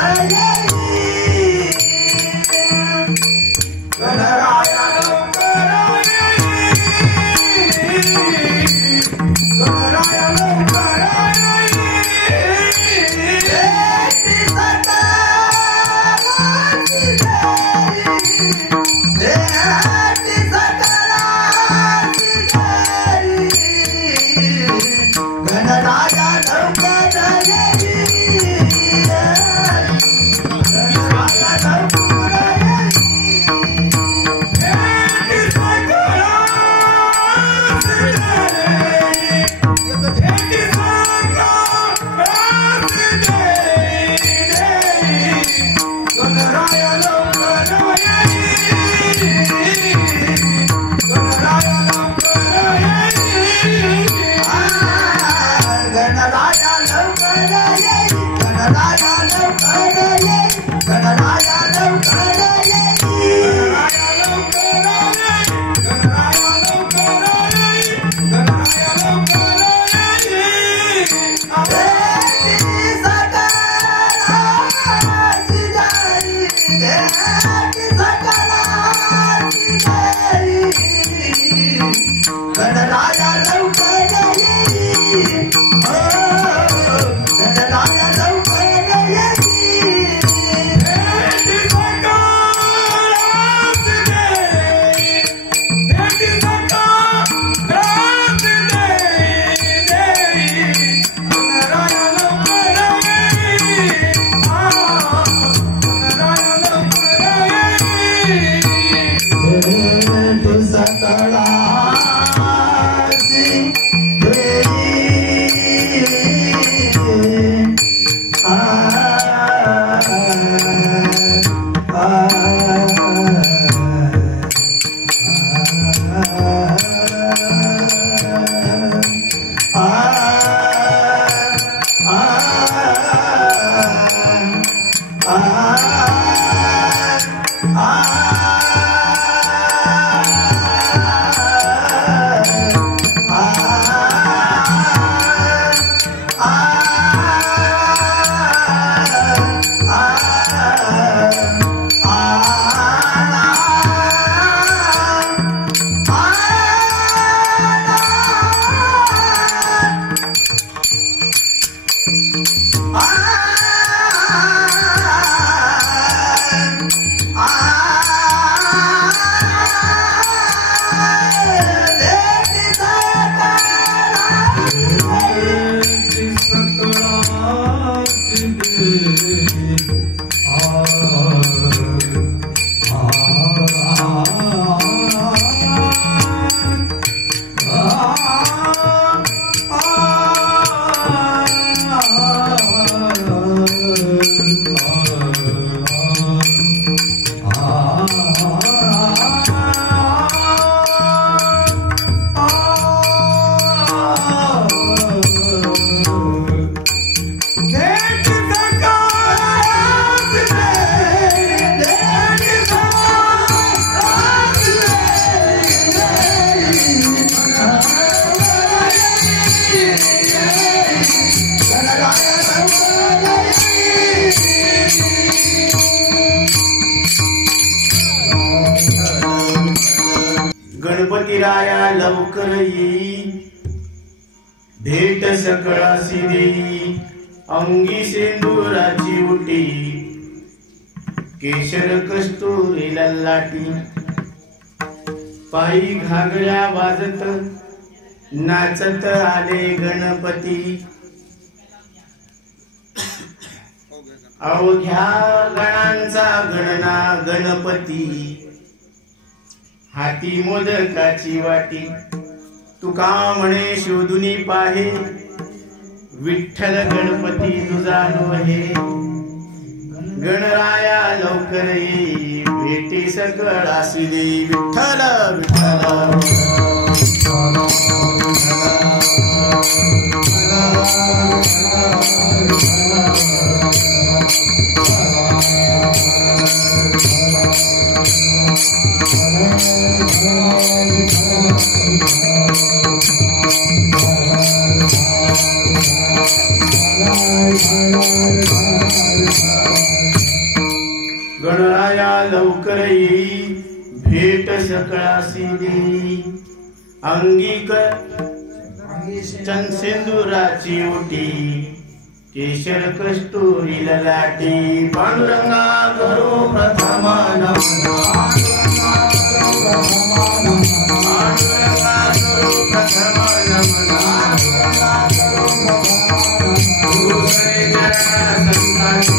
Gana गणपतीराया लवकर येई, भेट सकळासी देई, अंगी सेंदुराची उटी, केशर कस्तुरी ललाटी, पायी घागऱ्या वाजत नाचत आले गणपती, अवघ्या गणांचा गणना गणपती, हाती मोदकाची वाटी, तुका म्हणे शोधुनी पाहे, विठ्ठल गणपती तुझा नोहे, गणराया लवकर ये, भेटी सकळासी देई, विठ्ठल विठ्ठल गणराया लवकर येई, भेट सकळासी देई, अंगी सेंदुराची ओटी, केशर कस्तुरी ललाटी, पांडुरंगा करो प्रथम नमन, पांडुरंगा करो प्रथम नमन, तुझे चरण संताची,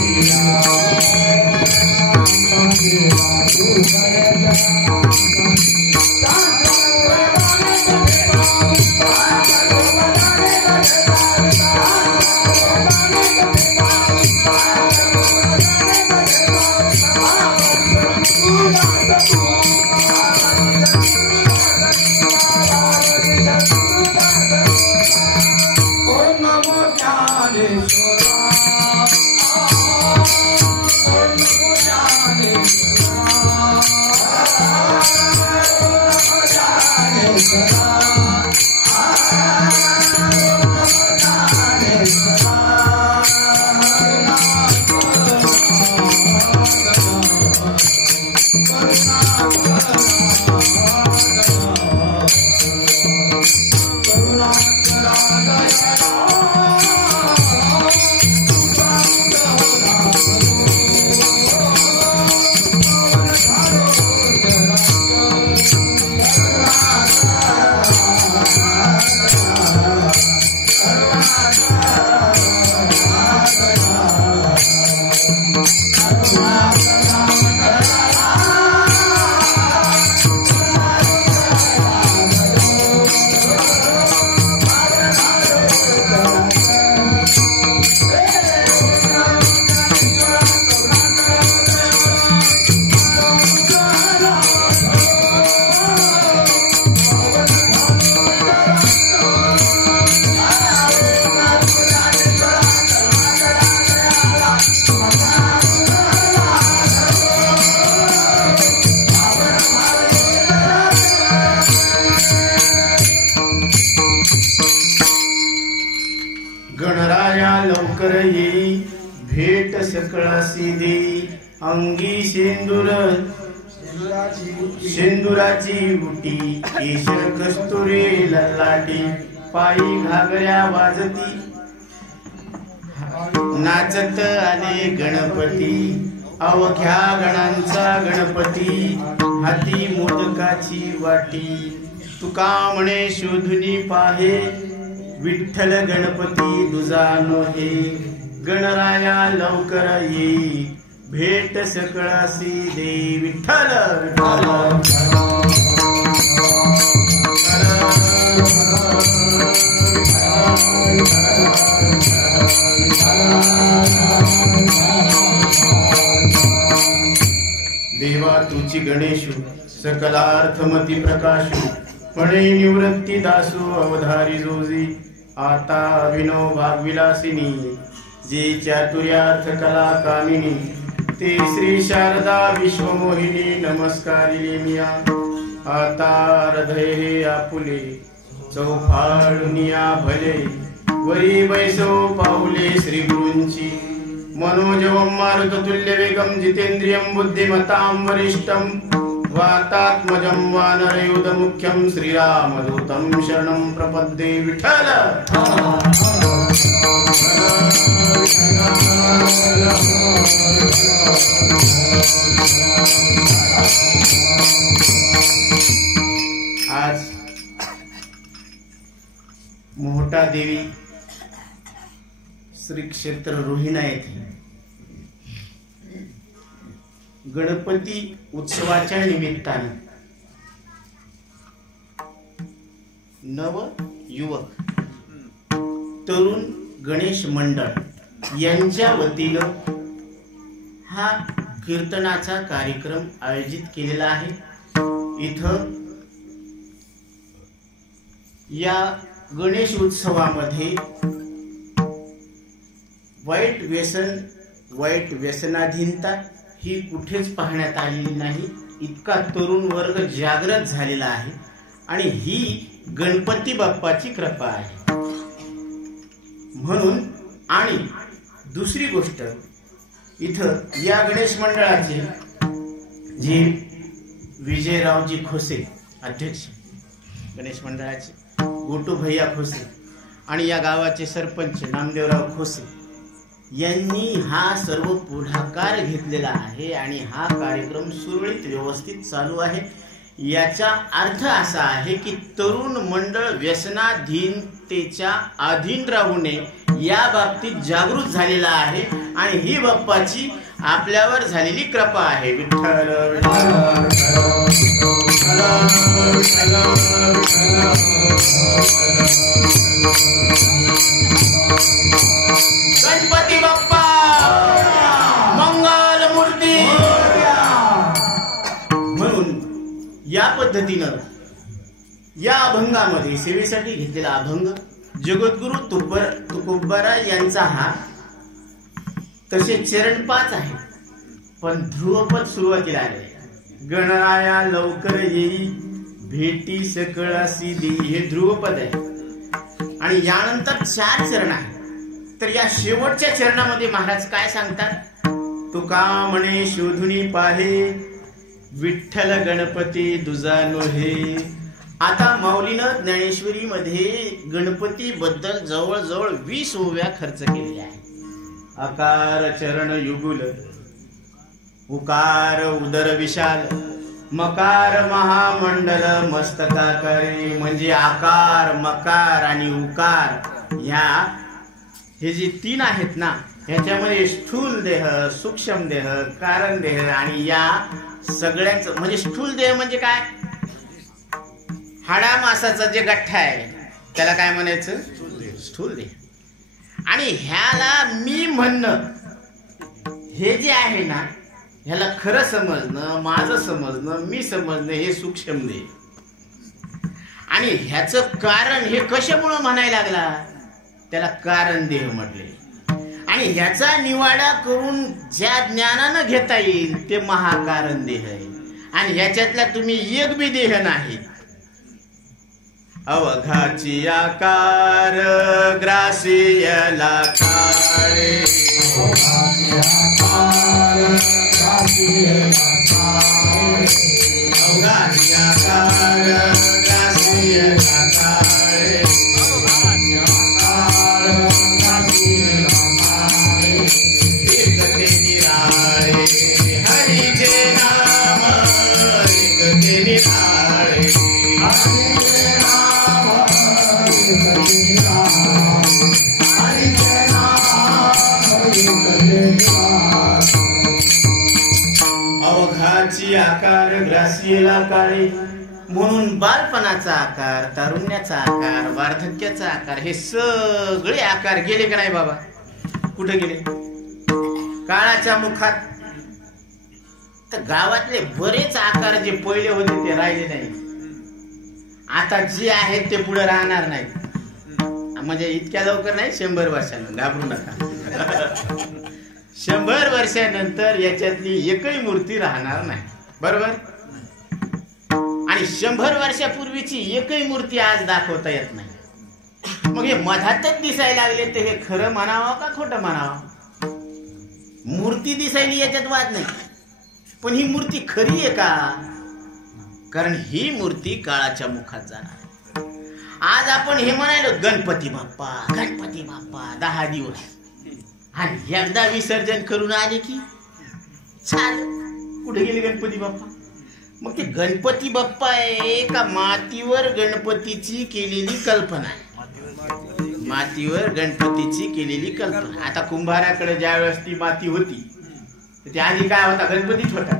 गणराया लवकर येई, भेट सकळासी देई, अंगी शेंदुराची बुटी, केशर कस्तुरी ललाटी, पायी घागऱ्या वाजती, नाचत आले गणपती, अवघ्या गणांचा गणपती, हाती मोदकाची वाटी, तुका म्हणे शोधुनी पाहे, विठ्ठल गणपती दुजा नोहे, गणराया लवकर येई, भेट सकळासी दे, विठ्ठल देवा तुची गणेशु, सकलार्थमती प्रकाशु, पणे निवृत्ती दासु, अवधारी जोजी, आता अभिनव भागविलासिनी, जे चातुर्यार्थ कला कामिनी, ते श्री शारदा विश्वमोहिनी, नमस्कारिले मिया, आता हृदय हे आपुले, चौफाळुनिया भले, वरी बैसव पाऊले श्री गुरूंची, मनोजवं मारुततुल्य वेगं, जितेंद्रियं बुद्धिमतां वरिष्ठं, वातात्मजं वानरयूथमुख्यं, श्रीरामदूतं शरणं प्रपद्ये, विठ्ठल आज मोहटा देवी श्री क्षेत्र रोहिणा येथे गणपती उत्सवाच्या निमित्ताने नव युवक तरुण गणेश मंडळ यांच्या वतीनं हा कीर्तनाचा कार्यक्रम आयोजित केलेला आहे। इथं या गणेश उत्सवामध्ये वाईट व्यसनाधीनता ही कुठेच पाहण्यात आलेली नाही। इतका तरुण वर्ग जागृत झालेला आहे आणि ही गणपती बाप्पाची कृपा आहे म्हणून। आणि दुसरी गोष्ट, इथं या गणेश मंडळाचे जे विजयरावजी खोसे अध्यक्ष गणेश मंडळाचे, गोटू भैया खोसे आणि या गावाचे सरपंच नामदेवराव खोसे यांनी हा सर्व पुढाकार घेतलेला आहे आणि हा कार्यक्रम सुरळीत व्यवस्थित चालू आहे। याचा अर्थ असा आहे की तरुण मंडळ व्यसनाधीनतेच्या अधीन राहू नये या बाबतीत जागृत झालेला आहे आणि ही बाप्पाची आपल्यावर झालेली कृपा आहे। विठ्ठल गणपती बाप्पा मंगल मूर्ती। म्हणून या पद्धतीनं या अभंगामध्ये सेवेसाठी घेतलेला अभंग जगद्गुरु तुकोबरा यांचा हा तसे चरण 5 आहे, पण ध्रुवपद सुरुवातीला आले। गणराया लवकर येई, भेटी सकळासी देई, हे ध्रुवपद आहे आणि यानंतर 4 चरण आहे। तर या शेवटच्या चरणामध्ये महाराज काय सांगतात? तुका म्हणे शोधुनी पाहे, विठ्ठल गणपती दुजा नोहे. आता माऊलीनं ज्ञानेश्वरी मध्ये गणपती बद्दल जवळजवळ 20 ओव्या खर्च केलेल्या आहेत. अकार चरण युगुल, उकार उदर विशाल, मकार महामंडल मस्तकाकरे. म्हणजे आकार, मकार आणि उकार हे जे 3 आहेत ना, ह्याच्यामध्ये स्थूल देह, सूक्ष्म देह, कारण देह आणि या सगळ्यांचं म्हणजे स्थूल देह म्हणजे काय, हाडा मासाचा जे गठ्ठा आहे त्याला काय म्हणायचं, स्थूल देह. आणि ह्याला मी म्हणणं हे जे आहे ना, ह्याला खरं समजणं, माझं समजणं, मी समजणं हे सूक्ष्म देह. आणि ह्याचं कारण हे कशामुळे म्हणायला लागला, त्याला कारण देह म्हटले. आणि ह्याचा निवाडा करून ज्या ज्ञानानं घेता येईल ते महाकारण देह आहे. आणि ह्याच्यातला तुम्ही एक बी देह नाही. अवघाची आकार ग्रासियला काळे, अवघाची आकार ग्रासियला काळे, एकते निराळे हरीचे नाम, एकते निराळे अवघाची आकार ग्रासियला काळे. म्हणून बालपणाचा आकार, तारुण्याचा आकार, वार्धक्याचा आकार हे सगळे आकार गेले का नाही बाबा, कुठे गेले, काळाच्या मुखात. तर गावातले बरेच आकार जे पहिले होते ते राहिले नाही. आता जे आहेत ते पुढे राहणार नाही. म्हणजे इतक्या लवकर नाही, 100 वर्षांनंतर, घाबरू नका. 100 वर्षानंतर याच्यातली एकही मूर्ती राहणार नाही, बरोबर. आणि 100 वर्षापूर्वीची एकही मूर्ती आज दाखवता येत नाही. मग हे मधातच दिसायला लागले तर हे खरं म्हणावं का खोटं म्हणावं. मूर्ती दिसायली याच्यात वाद नाही, पण ही मूर्ती खरी आहे का, कारण ही मूर्ती काळाच्या मुखात जाणार. आज आपण हे म्हणायलो गणपती बाप्पा, गणपती बाप्पा 10 दिवस, आणि एकदा विसर्जन करून आले की चाल, कुठे गेले गणपती बाप्पा. मग ते गणपती बाप्पा आहे का मातीवर गणपतीची केलेली कल्पना आहे, मातीवर गणपतीची केलेली कल्पना. आता कुंभाराकडे ज्या वेळेस ती माती होती ते आधी काय होता, गणपतीच होता,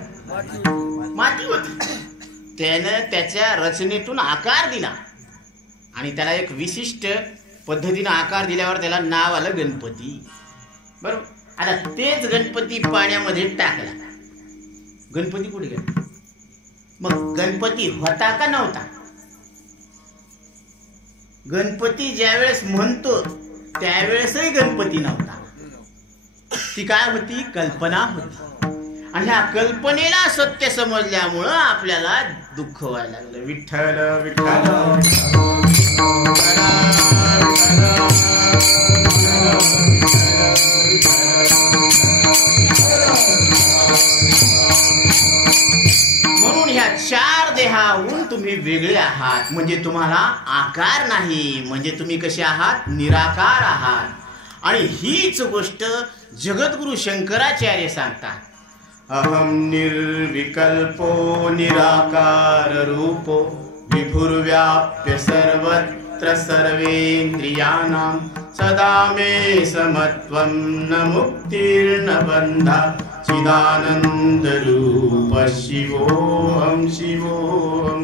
माती होती. त्यानं त्याच्या रचनेतून आकार दिला आणि त्याला एक विशिष्ट पद्धतीने आकार दिल्यावर त्याला नाव आलं गणपती, बरोबर. आता तेच गणपती पाण्यामध्ये टाकला, गणपती कुठे गेला. मग गणपती होता का नव्हता. गणपती ज्यावेळेस म्हणतो त्यावेळेसही गणपती नव्हता. ती काय होती, कल्पना होती. आणि ह्या कल्पनेला सत्य समजल्यामुळं आपल्याला दुःख व्हायला लागलं. विठ्ठल विठ्ठल म्हणून ह्या 4 देहाहून तुम्ही वेगळे आहात. म्हणजे तुम्हाला आकार नाही, म्हणजे तुम्ही कसे आहात, निराकार आहात. आणि हीच गोष्ट जगद्गुरु शंकराचार्य सांगतात. अहम निर्विकल्पो निराकार रूपो विभुर्व्याप्य सर्वत्र सर्वेन्द्रियाणां सदा मे समत्वं न मुक्तिर्न बन्धा चिदानंद रूप शिवोहम शिवोहम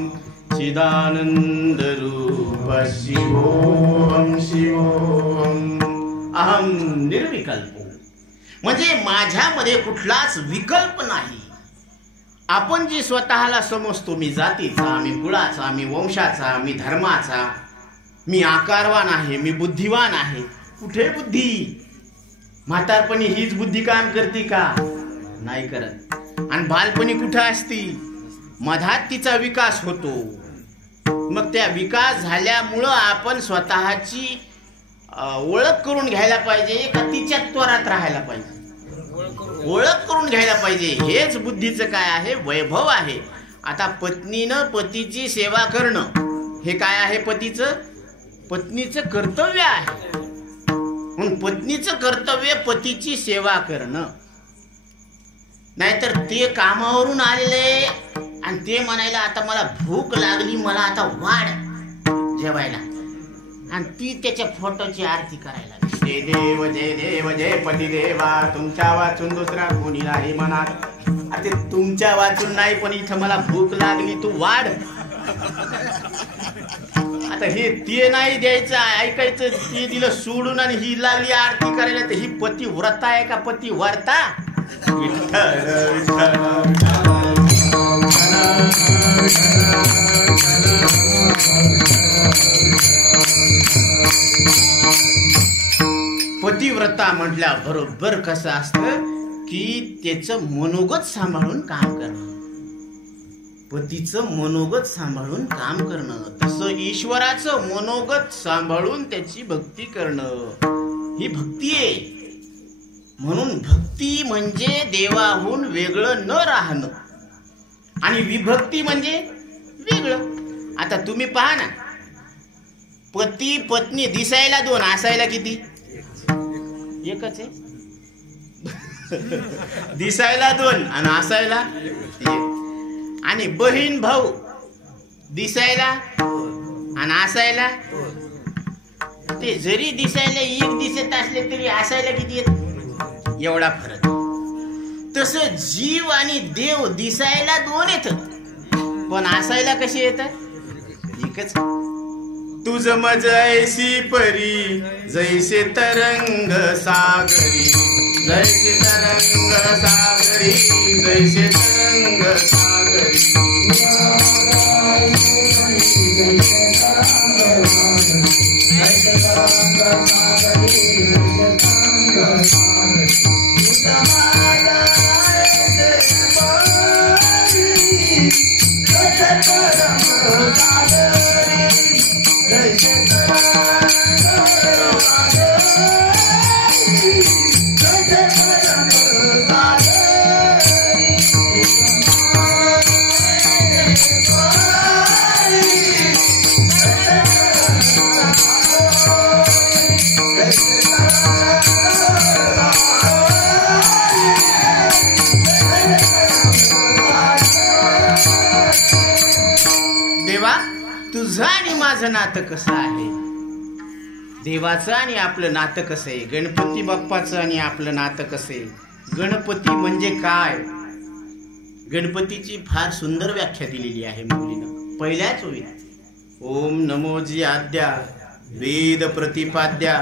चिदानंद रूप शिवोहम शिवोहम. अहम निर्विकल्पो म्हणजे माझ्यामध्ये कुठलाच विकल्प नाही. आपण जे स्वतःला समजतो, मी जातीचा, मी कुळाचा, मी वंशाचा, मी धर्माचा, मी आकारवान आहे, मी बुद्धिवान आहे. कुठे बुद्धी, म्हातारपणी हीच बुद्धी काम करते का, नाही करत. आणि बालपणी कुठं असती, मधात तिचा विकास होतो. मग त्या विकास झाल्यामुळं आपण स्वतःची ओळख करून घ्यायला पाहिजे का तिच्या त्वरात राहायला पाहिजे. ओळख करून घ्यायला पाहिजे. हेच बुद्धीचं काय आहे, वैभव आहे. आता पत्नीनं पतीची सेवा करणं हे काय आहे, पत्नीचं कर्तव्य आहे. म्हणून पत्नीचं कर्तव्य पतीची सेवा करणं. नाहीतर ते कामावरून आलेले आणि ते म्हणायला आता मला भूक लागली, मला आता वाढ जेवायला, आणि ती त्याच्या फोटोची आरती करायला. जय देव जय देव जय पती देवा, तुमच्या वाचून दुसरा कोणी नाही मनात. अरे तुमच्या वाचून नाही, पण इथं मला भूक लागली, तू वाढ. आता हे ते नाही द्यायचं, ऐकायचं, ते दिलं सोडून आणि ही लागली आरती करायला. तर ही पती व्रता आहे का पती वर्ता? पतिव्रता म्हटल्या बरोबर कसं असतं की त्याचं मनोगत सांभाळून काम करणं, पतीचं मनोगत सांभाळून काम करणं. तसं ईश्वराचं मनोगत सांभाळून त्याची भक्ती करणं ही भक्ती आहे. म्हणून भक्ती म्हणजे देवाहून वेगळं न राहणं, आणि विभक्ती म्हणजे वेगळं. आता तुम्ही पहा ना, पती पत्नी दिसायला दोन, असायला किती? एकच आहे. दिसायला दोन आणि असायला एक. आणि बहीण भाऊ दिसायला आणि असायला, ते जरी दिसायला एक दिसत असले तरी असायला किती येत? एवढा फरक. तसं जीव आणि देव दिसायला दोन येतात, पण असायला कसे येतात? एकच. तुझ मज ऐसी परी जैसे तरंग सागरी, जैसे तरंग सागरी, जैसे तरंग सागरी. तुझं आणि माझं नातं कसं आहे? देवाचं आणि आपलं नातं कसं आहे? गणपती बाप्पाचं आणि आपलं नातं कसं आहे? गणपती म्हणजे काय? गणपतीची फार सुंदर व्याख्या दिलेली आहे मुलीनं पहिल्याच ओळीत. ओम नमो जी आद्या वेद प्रतिपाद्या,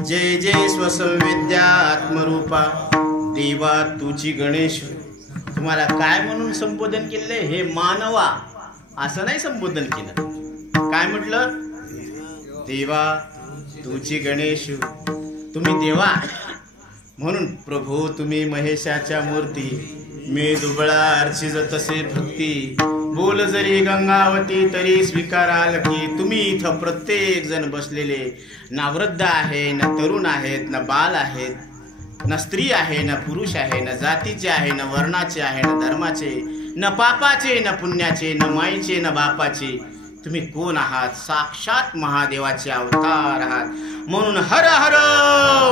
जय जय स्वसंवेद्या आत्मरूपा, देवा तुझी गणेश. तुम्हाला काय म्हणून संबोधन केलंय? हे मानवा असं नाही संबोधन केलं. काय म्हटलं? देवा तुझी गणेश. तुम्ही देवा म्हणून प्रभू तुम्ही महेशाच्या मूर्ती, मी दुबळा अर्चिज तसे भक्ती, बोल जरी गंगावती तरी स्वीकाराल की. तुम्ही इथं प्रत्येक जण बसलेले ना वृद्ध आहे, ना तरुण आहेत, ना बाल आहेत, ना स्त्री आहे, ना पुरुष आहे, ना जातीचे आहे, ना वर्णाचे आहे, ना धर्माचे, न पापाचे, न पुण्याचे, न माईचे, न बापाचे. तुम्ही कोण आहात? साक्षात महादेवाचे अवतार आहात. म्हणून हर हर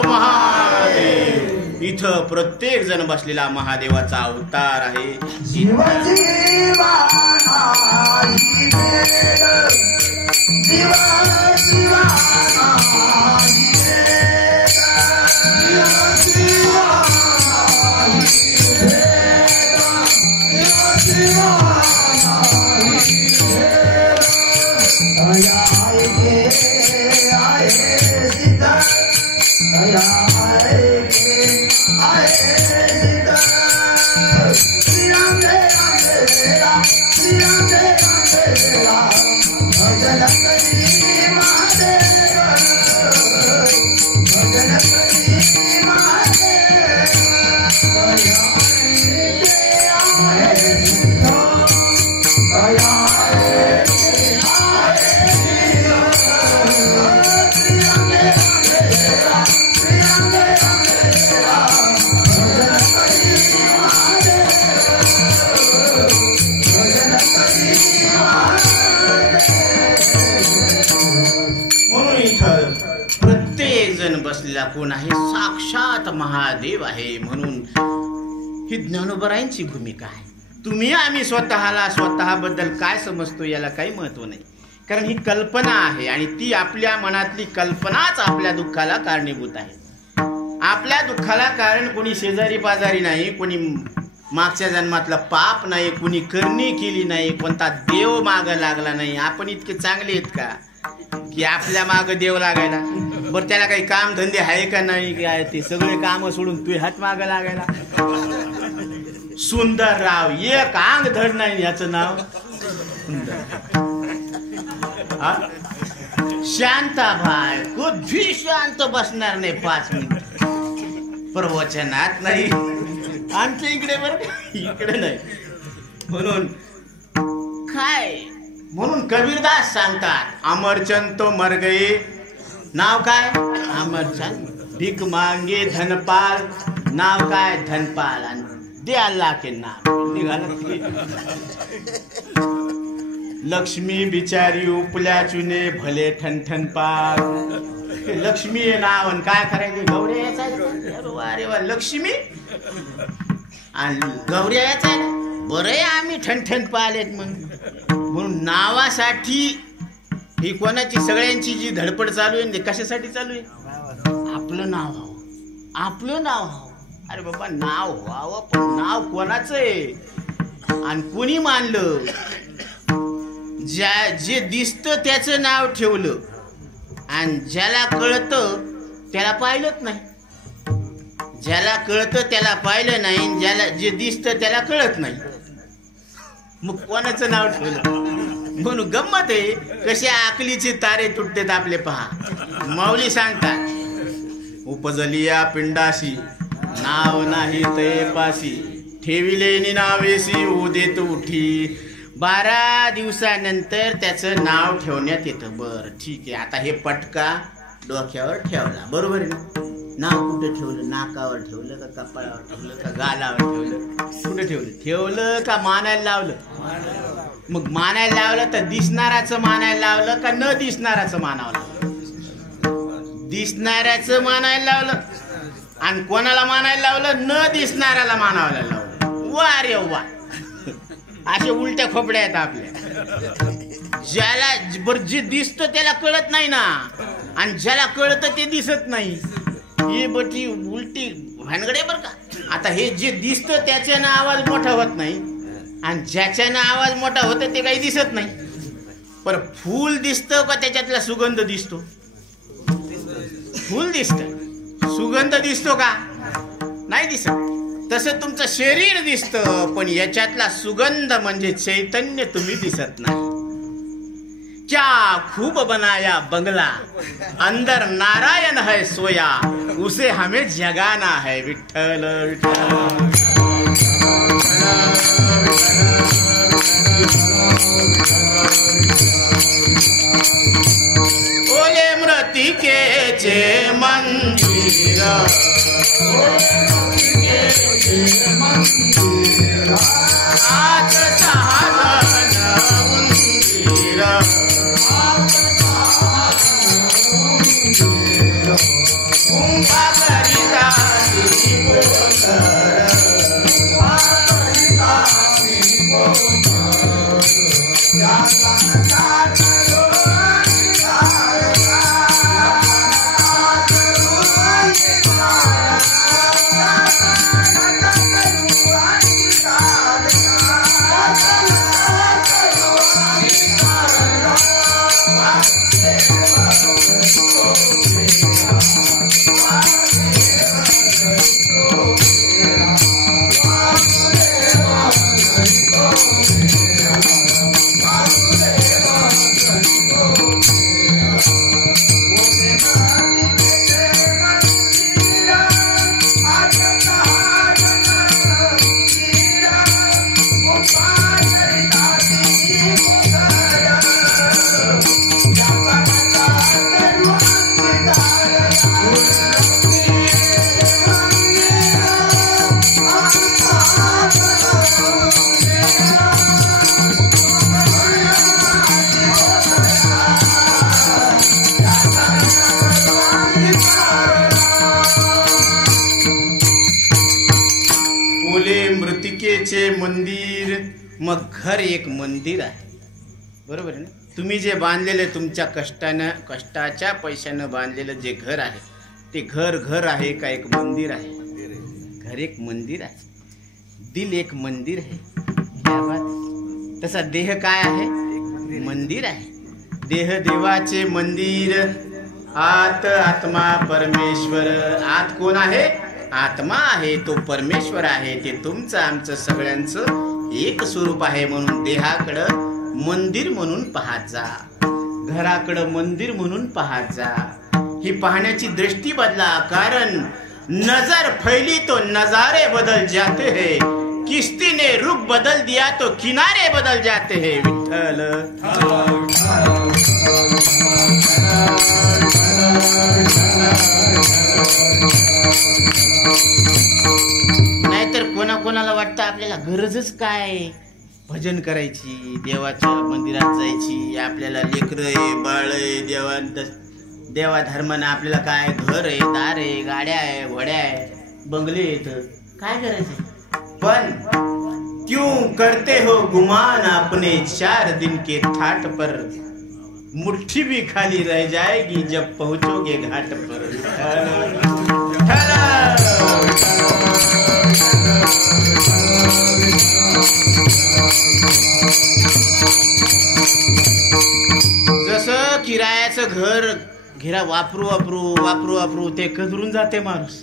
महादेव. इथं प्रत्येक जण बसलेला महादेवाचा अवतार आहे. कोण आहे? साक्षात महादेव आहे. म्हणून ही ज्ञानोबरायांची भूमिका आहे. तुम्ही आम्ही स्वतःबद्दल काय समजतो याला काही महत्व नाही, कारण ही कल्पना आहे आणि ती आपल्या मनातली कल्पनाच आपल्या दुःखाला कारणीभूत आहे. आपल्या दुःखाला कारण कोणी शेजारी पाजारी नाही, कोणी मागच्या जन्मातलं पाप नाही, कोणी करणी केली नाही, कोणता देव माग लागला नाही. आपण इतके चांगले आहेत का की आपल्या माग देव लागायला? बरं, त्याला काही काम धंदे आहे का नाही? काय ते सगळे काम सोडून तू हात माग लागायला? सुंदरराव एक अंग धड नाही याचं नाव सुंदर. शांताबाई कधी शांत बसणार नाही 5 मिनिट प्रवचनात नाही. आमच्या इकडे बरं, इकडे नाही. म्हणून कबीरदास सांगतात, अमरचंद तो मर गए. नाव काय? अमरचंद. भीक मांगे धनपाल. नाव काय? धनपाल. दे अल्लाह के नाम निघाला. लक्ष्मी बिचारी उपल्या चुने भले ठणठण पाल. लक्ष्मी हे नाव आणि काय करायचे? गौऱ्या याचा. अरे वा, लक्ष्मी आणि गौऱ्या याचा. बरं आम्ही ठणठण पालेत. म्हणून नावासाठी ही कोणाची सगळ्यांची जी धडपड चालू आहे, कशासाठी चालू आहे? आपलं नाव हवं, आपलं नाव हवं. अरे बाबा, नाव व्हावं, पण नाव कोणाचं आहे आणि कोणी मानलं? जे दिसतं त्याचं नाव ठेवलं आणि ज्याला कळतं त्याला पाहिलंच नाही. ज्याला कळतं त्याला पाहिलं नाही, ज्याला जे दिसतं त्याला कळत नाही. मग कोणाचं नाव ठेवलं? म्हणून गंमत आहे, कसे आकलीचे तारे तुटतात आपले. पहा, माऊली सांगतात, उपजलिया पिंडाशी नाव नाही ते पाशी, ठेविले निनावेसी उदेत उठी. 12 दिवसानंतर त्याचं नाव ठेवण्यात येतं. बरं, ठीक आहे. आता हे पटका डोक्यावर ठेवला, बरोबर आहे ना? नाव कुठं ठेवलं? नाकावर ठेवलं का कपाळावर ठेवलं का गालावर ठेवलं? कुठं ठेवलं? ठेवलं का मानायला लावलं? मग मानायला लावलं तर दिसणाराचं मानायला लावलं का न दिसणाराचं मानावं लावलं? दिसणाऱ्याचं मानायला लावलं. आणि कोणाला मानायला लावलं? न दिसणाऱ्याला मानायला लावलं. वा रे वा, असे उलट्या खोपड्या आहेत आपल्या. ज्याला बरं जे दिसतं त्याला कळत नाही ना, आणि ज्याला कळतं ते दिसत नाही. हे बटी उलटी भानगडे बर का. आता हे जे दिसतं त्याच्यानं आवाज मोठा होत नाही, आणि ज्याच्यानं आवाज मोठा होतं ते काही दिसत नाही. पर फूल दिसतं का त्याच्यातला सुगंध दिसतो? फूल दिसतं, सुगंध दिसतो का? नाही दिसत. तसं तुमचं शरीर दिसतं, पण याच्यातला सुगंध म्हणजे चैतन्य तुम्ही दिसत नाही. क्या खूब बनाया बंगला, अंदर नारायण है सोया, उसे हमें जगाना है. विठ्ठल विठ्ठल. ओले मृतिकेचे मंदिर, आज साधन उंदीर, कुंभा करिता देवाचे मंदिर, मग घर एक मंदिर आहे, बरोबर आहे ना? तुम्ही जे बांधलेलं तुमच्या कष्टाच्या पैशानं बांधलेलं जे घर आहे ते घर आहे का एक मंदिर आहे? घर एक मंदिर आहे, दिल एक मंदिर आहे. क्या बात. तसा देह काय आहे? मंदिर आहे. देह देवाचे मंदिर, आत आत्मा परमेश्वर. आत कोण आहे? आत्मा आहे, तो परमेश्वर आहे. ते तुमचं आमचं सगळ्यांचं एक स्वरूप आहे. म्हणून देहाकडं मंदिर म्हणून पाहत जा, घराकडं मंदिर म्हणून पाहत जा. ही पाहण्याची दृष्टी बदला, कारण नजर फैली तो नजारे बदल जाते हैं. किश्ती ने रुख बदल दिया तो किनारे बदल जाते हैं. विठ्ठल. नाहीतर कोणाकोणाला वाटतं आपल्याला गरजच काय भजन करायची, देवाच्या मंदिरात जायची, आपल्याला लेकरं आहे, बाळ आहे, देवा धर्मानं आपल्याला काय घर आहे, दार आहे, गाड्या आहे, घोड्या आहे, बंगले येत, काय करायचं? पण क्यों करते हो गुमान अपने 4 दिन के ठाट पर, मुट्ठी भी खाली रह जाएगी जब पहुंचोगे घाट पर. जसं किरायाचं घर घिरा वापरू ते कदरून जाते माणूस.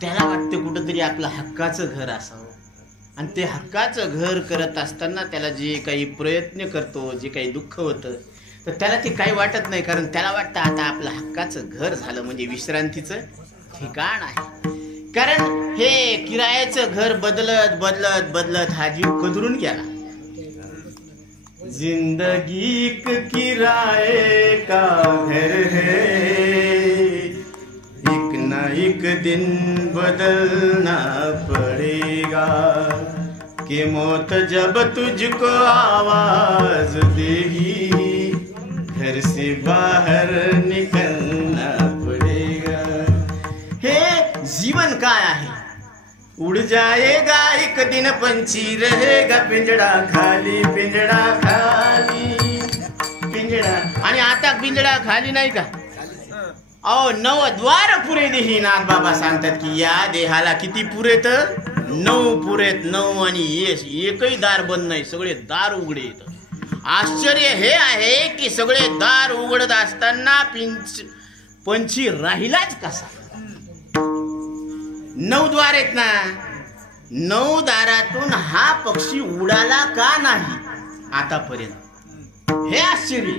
त्याला वाटतं कुठंतरी आपलं हक्काचं घर असावं, आणि ते हक्काचं घर करत असताना त्याला जे काही प्रयत्न करतो, जे काही दुःख होतं, तर त्याला ते काही वाटत नाही. कारण त्याला वाटतं आता आपलं हक्काचं घर झालं म्हणजे विश्रांतीचं ठिकाण आहे. कारण हे किरायाचं घर बदलत हा जीव कदरून गेला. जिंदगी किराए का घर है, एक ना एक दिन बदलना पड़ेगा, कि मौत जब तुझको आवाज देगी, घर से बाहर निकलना पड़ेगा. हे जीवन काय आहे? उड़ जाएगा एक दिन पंछी, रहेगा पिंजड़ा खाली, पिंजड़ा खाली, पिंजड़ा. आणि आता पिंजड़ा खाली नाही का? अहो 9 द्वार पुरे देही. नाथ बाबा सांगतात की या देहाला किती पुरेत? 9 पुरेत. 9 आणि एकही दार बंद नाही, सगळे दार उघडे येत. आश्चर्य हे आहे की सगळे दार उघडत असताना पंछी राहिलाच कसा? 9 द्वार आहेत ना, 9 दारातून हा पक्षी उडाला का नाही आतापर्यंत? हे आश्चर्य.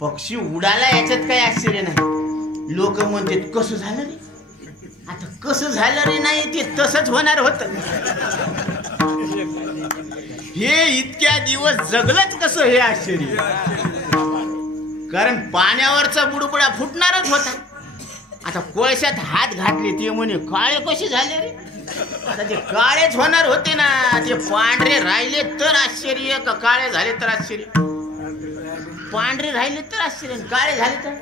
पक्षी उडाला याच्यात काही आश्चर्य नाही. लोक म्हणतात कसं झालं रे? आता कसं झालं रे नाही, ते तसंच होणार होत. हे इतक्या दिवस जगलंच कसं हे आश्चर्य. कारण पाण्यावरचा बुडबुडा फुटणारच होता. आता कोळशात हात घातले ते म्हणे काळे कसे झाले रे? आता ते काळेच होणार होते ना. ते पांढरे राहिले तर आश्चर्य का काळे झाले तर आश्चर्य? पांढरे राहिले तर आश्चर्य, काळे झाले तर?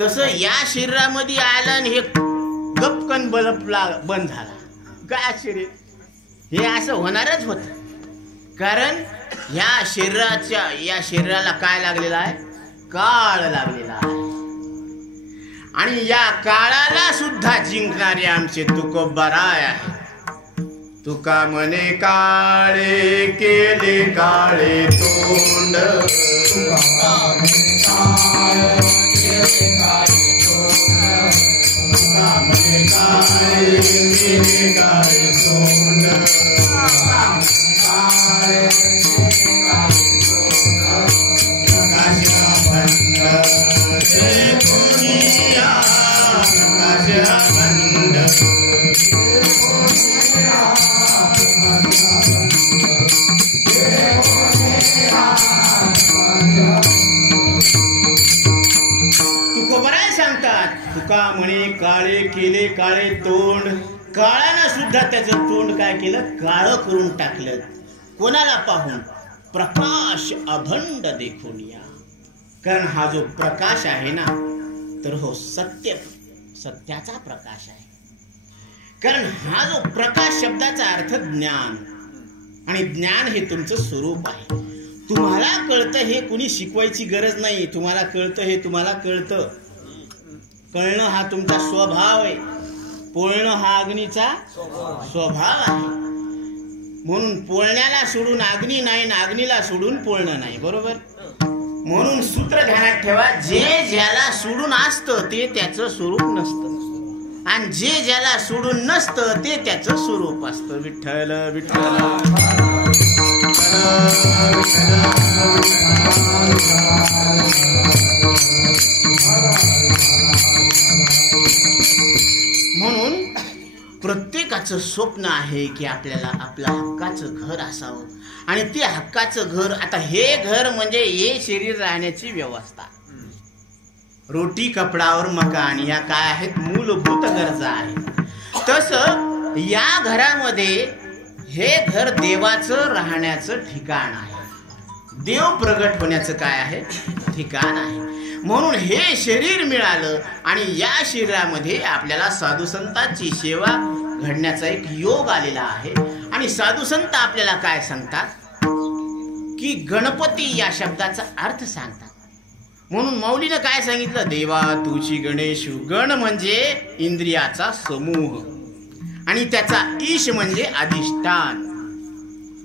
तसं या शरीरामध्ये आलं आणि हे गपकन बंद झाला, काय आश्चर्य? हे असं होणारच होत. कारण या शरीराला काय लागलेला आहे? काळ लागलेला आहे. आणि या काळाला सुद्धा जिंकणारे आमचे तुकोबाराय आहे. तुका म्हणे काळे केले काळे तोंड, तुका म्हणे काळे केले काळे तोंड, तुका म्हणे काळे केले काळे तोंड. काळानं सुद्धा त्याचं तोंड काय केलं? काळं करून टाकलं. कोणाला पाहून? प्रकाश अभंड देखून या. कारण हा जो प्रकाश आहे ना, तर हो सत्याचा प्रकाश आहे. कारण हा जो प्रकाश शब्दाचा अर्थ ज्ञान, आणि ज्ञान हे तुमचं स्वरूप आहे. तुम्हाला कळतं हे कुणी शिकवायची गरज नाही. तुम्हाला कळतं हे तुम्हाला कळतं. कळणं हा तुमचा स्वभाव आहे. पोळणं हा अग्नीचा स्वभाव आहे. म्हणून पोळण्याला सोडून अग्नी नाही, अग्नीला सोडून पोळणं नाही. बरोबर. म्हणून सूत्र ध्यानात ठेवा, जे ज्याला सोडून असतं ते त्याचं स्वरूप नसतं, आणि जे ज्याला सोडून नसतं ते त्याचं स्वरूप असतं. विठ्ठल विठ्ठल. म्हणून प्रत्येकाचं स्वप्न आहे की आपल्याला आपलं हक्काचं घर असावं, आणि ते हक्काचं घर, आता हे घर म्हणजे हे शरीर राहण्याची व्यवस्था. रोटी कपडा और मकान या काय आहेत, मूलभूत गरजा आहेत. तसं या घरामध्ये हे घर देवाचं राहण्याचं ठिकाण आहे. देव प्रगट होण्याचं काय आहे, ठिकाण आहे. म्हणून हे शरीर मिळालं, आणि या शरीरामध्ये आपल्याला साधू संतांची सेवा घडण्याचा एक योग आलेला आहे. आणि साधू संत आपल्याला काय सांगतात की गणपती या शब्दाचा अर्थ सांगतात. म्हणून मौलीनं काय सांगितलं, देवा तुझी गणेशू. गण म्हणजे इंद्रियाचा समूह, आणि त्याचा ईश म्हणजे अधिष्ठान.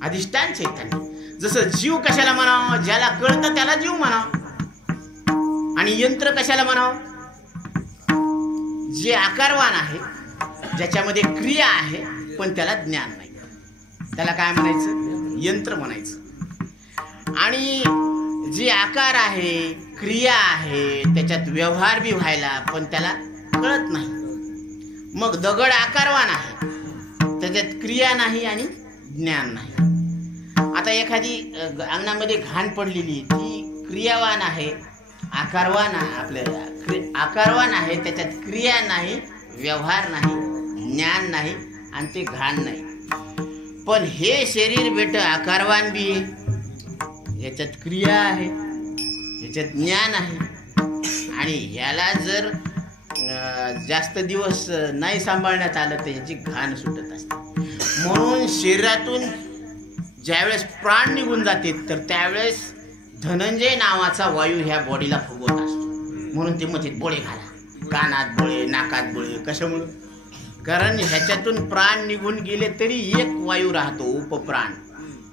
अधिष्ठान चैतन्य. जसं जीव कशाला म्हणावं, ज्याला कळतं त्याला जीव म्हणावं. आणि यंत्र कशाला म्हणावं, जे आकारवान आहे, ज्याच्यामध्ये क्रिया आहे पण त्याला ज्ञान नाही, त्याला काय म्हणायचं, यंत्र म्हणायचं. आणि जे आकार आहे, क्रिया आहे, त्याच्यात व्यवहार बी व्हायला पण त्याला कळत नाही. मग दगड आकारवान आहे, त्याच्यात क्रिया नाही आणि ज्ञान नाही. आता एखादी अंगणामध्ये घाण पडलेली, ती क्रियावान आहे, आकारवान आहे, आपल्या आकारवान आहे, त्याच्यात क्रिया नाही, व्यवहार नाही, ज्ञान नाही, आणि ते घाण नाही. पण हे शरीर बेट आकारवान बी आहे, याच्यात क्रिया आहे, याच्यात ज्ञान आहे, आणि ह्याला जर जास्त दिवस नाही सांभाळण्यात आलं तर ह्याची घाण सुटत असते. म्हणून शरीरातून ज्यावेळेस प्राण निघून जाते तर त्यावेळेस धनंजय नावाचा वायू ह्या बॉडीला फुगवत असतो. म्हणून ते मध्ये बोळे घाला, कानात बोळे, नाकात बोळे. कशामुळे, कारण ह्याच्यातून प्राण निघून गेले तरी एक वायू राहतो, उपप्राण.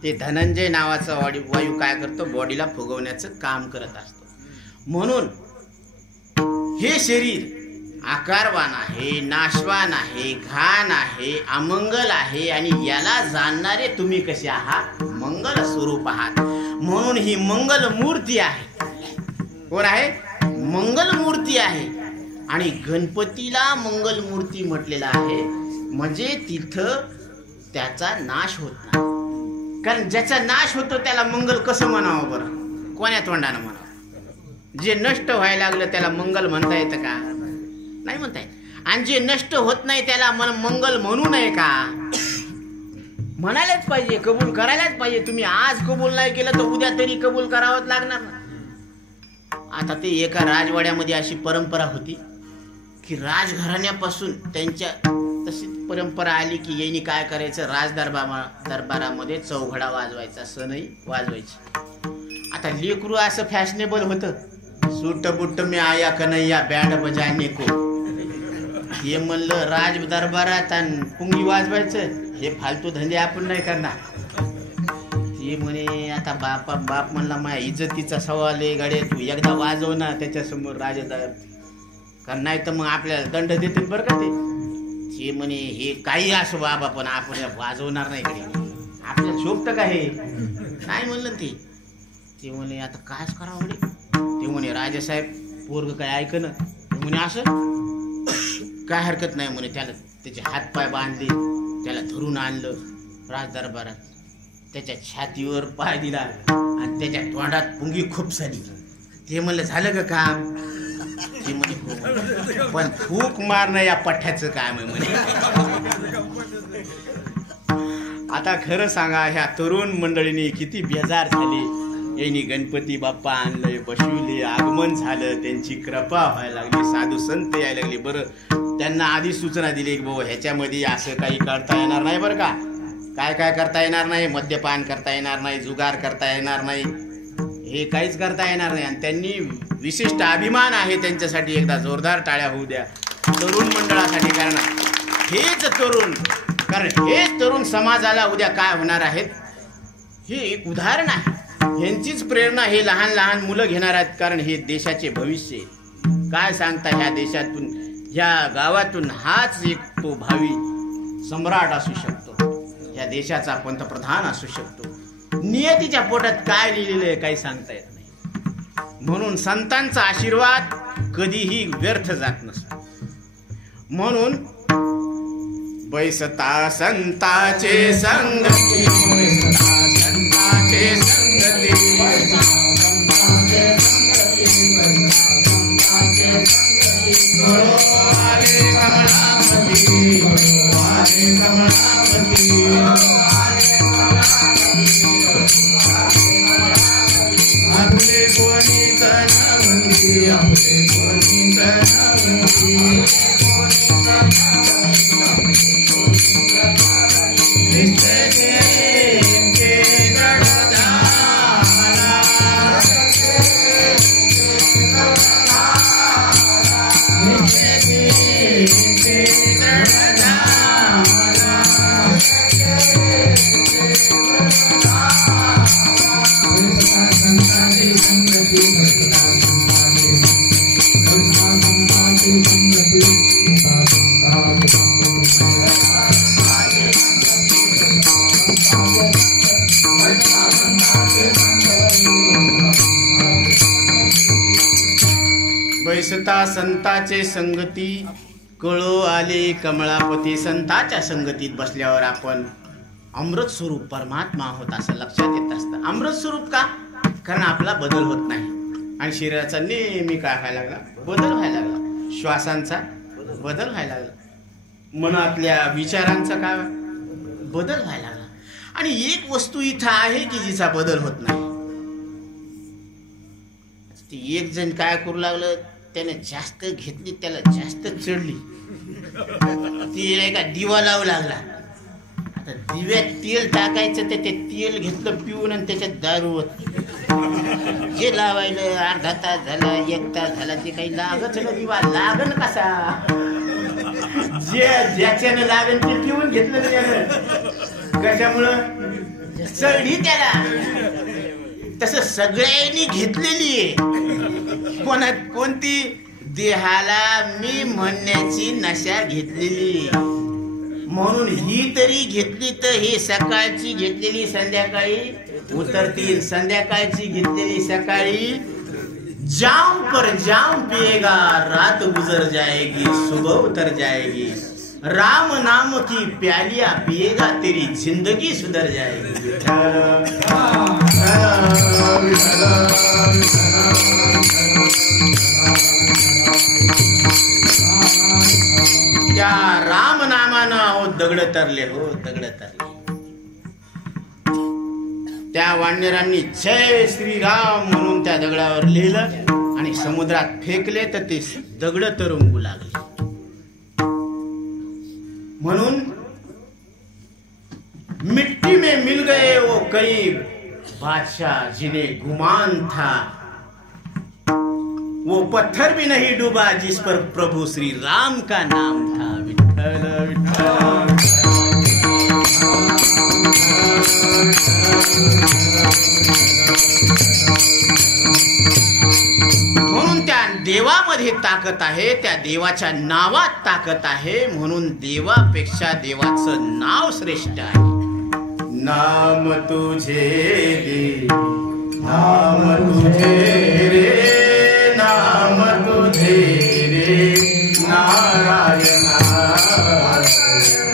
ते धनंजय नावाचा वायू काय करतो, बॉडीला फुगवण्याचं काम करत असतो. म्हणून हे शरीर आकारवान आहे, नाशवान आहे, घाण आहे, अमंगल आहे, आणि याला जाणणारे तुम्ही कसे आहात, मंगल स्वरूप आहात. म्हणून ही मंगल मूर्ती आहे. कोण आहे, मंगल मूर्ती आहे. आणि गणपतीला मंगल मूर्ती म्हटलेला आहे, म्हणजे तिथं त्याचा नाश होत नाही. कारण ज्याचा नाश होतो त्याला मंगल कसं म्हणावं बरं, कोण्या तोंडानं म्हणावं. जे नष्ट व्हायला लागलं त्याला मंगल म्हणता येतं का, नाही म्हणता येत. आणि जे नष्ट होत नाही त्याला मंगल म्हणू नये का, म्हणायलाच पाहिजे, कबूल करायलाच पाहिजे. तुम्ही आज कबूल नाही केलं तर उद्या तरी कबूल करावंच लागणार ना. आता ते एका राजवाड्यामध्ये अशी परंपरा होती की राजघराण्यापासून त्यांच्या तशी परंपरा आली की यांनी काय करायचं, दरबारामध्ये चौघडा वाजवायचा, सनई वाजवायची. आता लेकरू असं फॅशनेबल होतं, सूट बुट्ट में आया कन्हैया बँड बजाने को. हे म्हणलं राज दरबारात आणि पुंगी वाजवायचं, हे फालतू धंदे आपण नाही करणार. ते म्हणे आता बाप म्हणला माझ्या इज्जतीचा सवाल आहे गाडे, तू एकदा वाजव ना त्याच्यासमोर राजदार, कारण नाही तर मग आपल्याला दंड देतील बरं का ते म्हणे हे काही असो बाबा, पण आपण वाजवणार नाही कडे, आपल्याला शोभतं का हे, नाही म्हणलं. ते म्हणे आता कायच करावं म्हणे. ते म्हणे राजासाहेब पोरग काय ऐकन, म्हणे असं काय हरकत नाही म्हणे. त्याला त्याचे हातपाय बांधले, त्याला धरून आणलं राजदरबारात, त्याच्या छातीवर पाय दिला आणि त्याच्या तोंडात पुंगी खुपसली. ते म्हणलं झालं का काम, ते म्हणे पण फूक मारणं या पठ्ठ्याचं काम आहे म्हणे. आता खरं सांगा, ह्या तरुण मंडळीने किती बेजार झाले. यांनी गणपती बाप्पा आणले, बसविले, आगमन झालं, त्यांची कृपा व्हायला लागली, साधू संत यायला लागले. बरं त्यांना आधीच सूचना दिली की भाऊ ह्याच्यामध्ये असं काही करता येणार नाही बरं का, काय काय करता येणार नाही, मद्यपान करता येणार नाही, जुगार करता येणार नाही, हे काहीच करता येणार नाही. आणि त्यांनी विशिष्ट अभिमान आहे त्यांच्यासाठी, एकदा जोरदार टाळ्या होऊ द्या तरुण मंडळासाठी. कारण हेच तरुण समाजाला उद्या काय होणार आहेत हे एक उदाहरण आहे. ह्यांचीच प्रेरणा हे लहान लहान मुलं घेणार आहेत, कारण हे देशाचे भविष्य. काय सांगता, ह्या देशातून ह्या गावातून हाच एक तो भावी सम्राट असू शकतो, या देशाचा पंतप्रधान असू शकतो. नियतीच्या पोटात काय लिहिलेलं आहे काही सांगता येत नाही. म्हणून संतांचा आशीर्वाद कधीही व्यर्थ जात नसतो. म्हणून बैसता संताचे संगती, संताचे संगती, आले कमलापती, आले कमलापती, आपले कोणीच नवती, आपले कोणीच नवती, बैसता संताचे संगती, कळो आले कमळापती. संताच्या संगतीत बसल्यावर आपण अमृत स्वरूप परमात्मा आहोत असं लक्षात येत असतं. अमृत स्वरूप का? कारण आपला बदल होत नाही आणि शरीराचा नेहमी काय व्हायला लागला, बदल व्हायला लागला, श्वासांचा बदल व्हायला लागला, मनातल्या विचारांचा काय बदल व्हायला लागला. आणि एक वस्तू इथं आहे की जिचा बदल होत नाही. एक जण काय करू लागलं, त्याने जास्त घेतली, त्याला जास्त चढली, ती एका दिवा लावू लागला. आता दिव्यात तेल टाकायचं, ते तेल घेतलं पिऊन आणि त्याच्यात दारू जे लावायला अर्धा तास झाला, 1 तास झाला, ते काही लागत ना. दिवा लागन कसा, ज्याच्यानं लागन ते पिऊन घेतलं त्यानं. कशामुळं चढली त्याला. तसं सगळ्यांनी घेतलेली आहे. कोणती? देहाला मी म्हणण्याची नशा घेतलेली. म्हणून ही तरी घेतली तर ही सकाळची घेतलेली संध्याकाळी उतरतील, संध्याकाळची घेतलेली सकाळी. जाम पर जाम पिएगा, रात गुजर जाएगी, सुबह उतर जाएगी. राम नाम की प्यालिया पिएगा, तेरी जिंदगी सुधर जाएगी. त्या राम नामानं हो दगड तरले, हो दगड तरले. त्या वानरांनी जय श्रीराम म्हणून त्या दगडावर लिहिलं आणि समुद्रात फेकले, तर ते दगड तरंगू लागले. म्हणून मिट्टी में मिल गए वो कई बादशाह जिन्हें गुमान था, वो पत्थर भी नहीं डूबा जिस पर प्रभु श्री राम का नाम था. विठ्ठल विठ्ठल. म्हणून त्या देवामध्ये ताकद आहे, त्या देवाच्या नावात ताकद आहे. म्हणून देवापेक्षा देवाचं नाव श्रेष्ठ आहे. नाम तुझे दे, नाम तुझे रे, नाम तुझे रे नारायणा.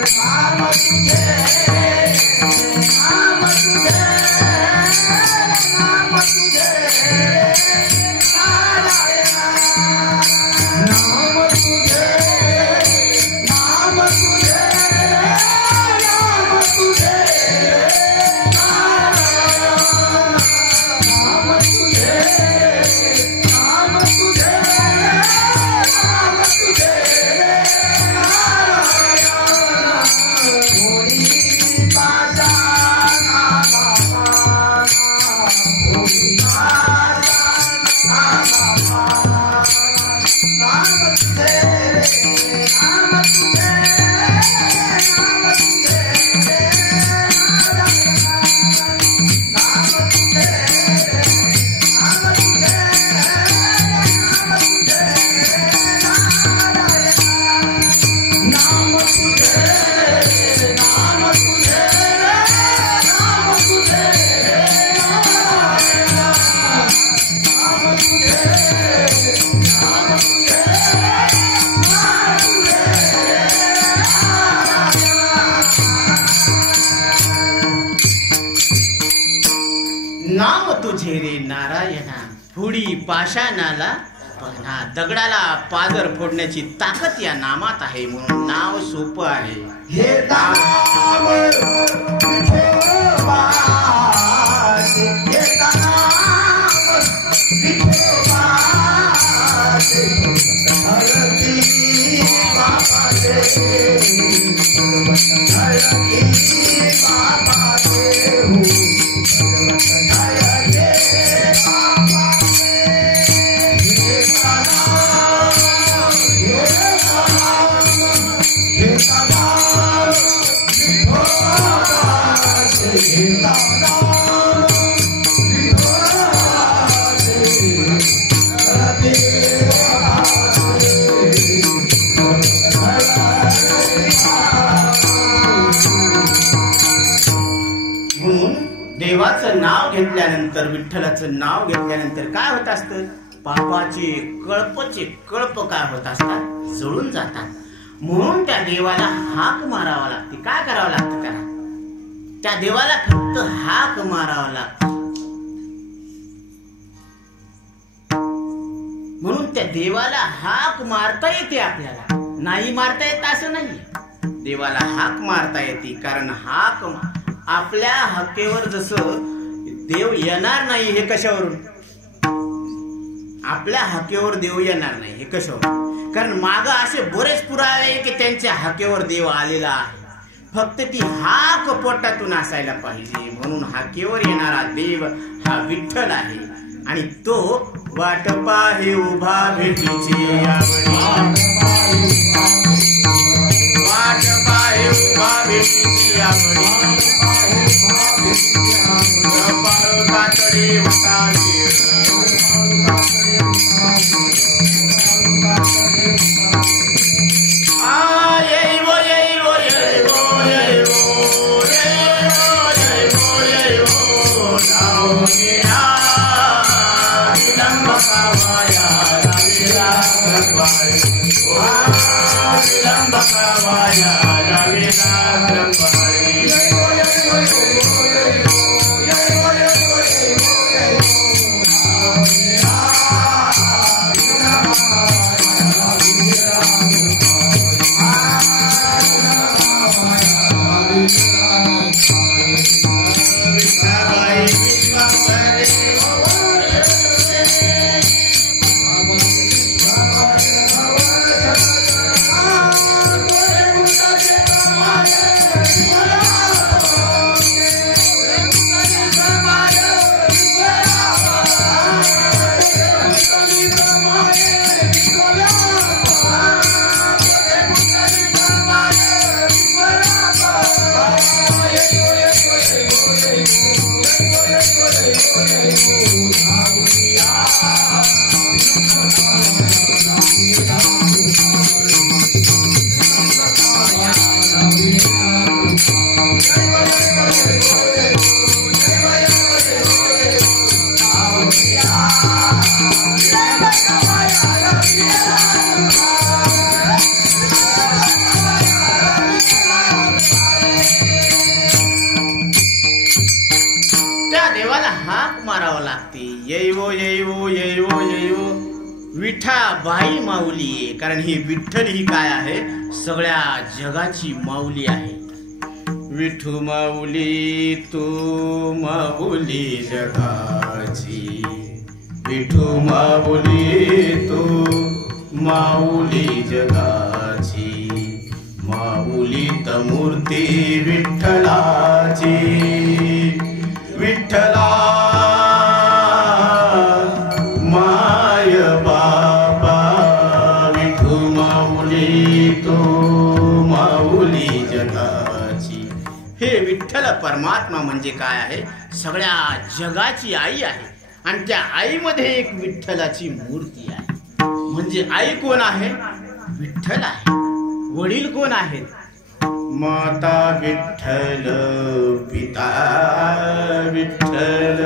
नाम तुझे, नाम तुझे, नाम तुझे नारायणा. नाम तुझे, नाम तुझे, नाम तुझे नाम तुझे, नाम तुझे, नाम तुझे नाव तुझे रे नारायणा, पुढी पाषाणाला पन्हा, दगडाला पाजर फोडण्याची ताकद या नामात आहे, म्हणून नाव सोपं आहे. हे नाम विठोबा, हे नाम विठोबा, हरती बाबा देव, हरती बाबा देव, देवाचं नाव घेतल्यानंतर, विठ्ठलाचं नाव घेतल्यानंतर काय होत असतं? पापाचे कळप काय होत असतात? जळून जातात. म्हणून त्या देवाला हाक मारावा लागते. काय करावं लागतं त्याला? त्या देवाला फक्त हाक मारावा लागते. म्हणून त्या देवाला हाक मारता येते आपल्याला, नाही मारता येत असं नाही. देवाला हाक मारता येते, कारण हाक आपल्या हक्केवर जसं देव येणार नाही, हे कशावरून? आपल्या हाकेवर देव येणार नाही, हे कशावर? कारण मागं असे बरेच पुरावे की त्यांच्या हाकेवर देव आलेला आहे. फक्त ती हाक पोटातून असायला पाहिजे. म्हणून हाकेवर येणारा देव हा विठ्ठल आहे. आणि तो वाट पाहे उभा भेटीची आवडी, वाट पाहे उभा भेटीची आवडी, कातडी उतारी, विठाबाई माऊली. कारण ही विठ्ठल ही काय आहे? सगळ्या जगाची माऊली आहे. विठू माऊली तू माऊली जगाची, विठू माऊली तू माऊली जगाची, माऊलीत मूर्ती विठ्ठलाची, विठ्ठला विठ्ठल परमात्मा म्हणजे काय आहे? सगळ्या जगाची आई आहे. आणि त्या आईमध्ये एक विठ्ठलाची मूर्ती आहे. म्हणजे आई कोण आहे? विठ्ठल आहे. वडील कोण आहेत? माता विठ्ठल, पिता विठ्ठल,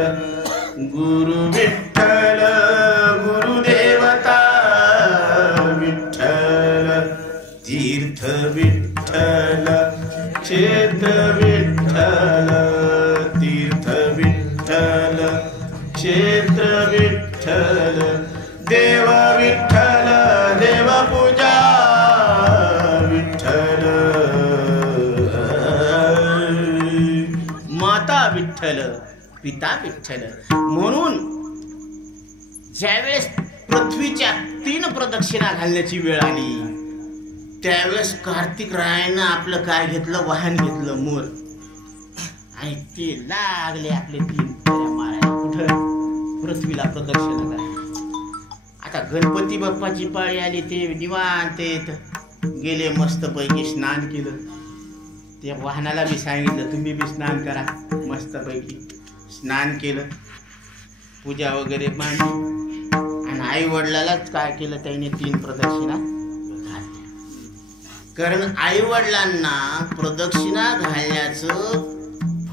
गुरु विठ्ठल, गुरुदेवता विठ्ठल, तीर्थ विठ्ठल, क्षेत्र विठ्ठल, तीर्थ विठ्ठल, माता विठ्ठल पिता विठ्ठल. म्हणून ज्यावेळेस पृथ्वीच्या 3 प्रदक्षिणा घालण्याची वेळ आली त्यावेळेस कार्तिक रायानं आपलं काय घेतलं, वाहन घेतलं मोर, आणि ते लागले आपले 3 फेऱ्या मारायला कुठं, पृथ्वीला प्रदक्षिणा करायला. आता गणपती बाप्पाची पाळी आली, ते निवांत गेले, मस्त पैकी स्नान केलं. त्या वाहनाला बी सांगितलं तुम्ही बी स्नान करा, मस्त पैकी स्नान केलं, पूजा वगैरे मांडली. आणि आई वडिलालाच काय केलं, त्याने 3 प्रदक्षिणा घातल्या. कारण आई वडिलांना प्रदक्षिणा घालण्याचं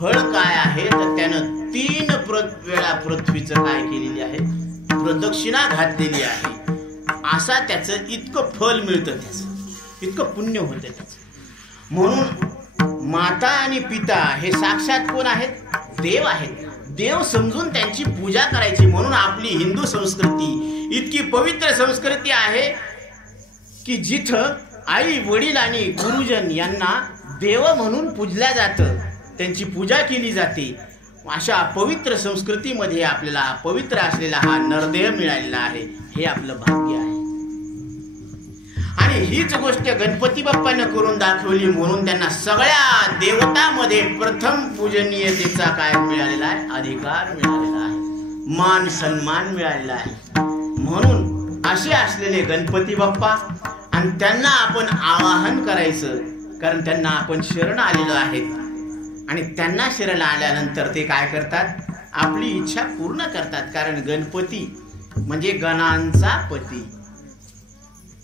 फळ काय आहे, तर त्यानं 3 वेळा पृथ्वीचं काय केलेली आहे, प्रदक्षिणा घातलेली आहे. असा त्याचं इतकं फल मिळतं, त्याचं इतकं पुण्य होतं त्याचं. म्हणून माता आणि पिता हे साक्षात कोण आहेत, देव आहेत. देव समजून त्यांची पूजा करायची. म्हणून आपली हिंदू संस्कृती इतकी पवित्र संस्कृती आहे की जिथं आई वडील आणि गुरुजन यांना देव म्हणून पूजल्या जातं, त्यांची पूजा केली जाते. अशा पवित्र संस्कृतीमध्ये आपल्याला पवित्र असलेला हा नरदेह मिळालेला आहे, हे आपलं भाग्य आहे. आणि हीच गोष्ट गणपती बाप्पानं करून दाखवली. म्हणून त्यांना सगळ्या देवतांमध्ये प्रथम पूजनीयतेचा काय मिळालेला आहे, अधिकार मिळालेला आहे, मान सन्मान मिळालेला आहे. म्हणून असे असलेले गणपती बाप्पा, आणि त्यांना आपण आवाहन करायचं, कारण त्यांना आपण शरण आलेलो आहेत. आणि त्यांना शरण आल्यानंतर ते काय करतात, आपली इच्छा पूर्ण करतात. कारण गणपती म्हणजे गणांचा पती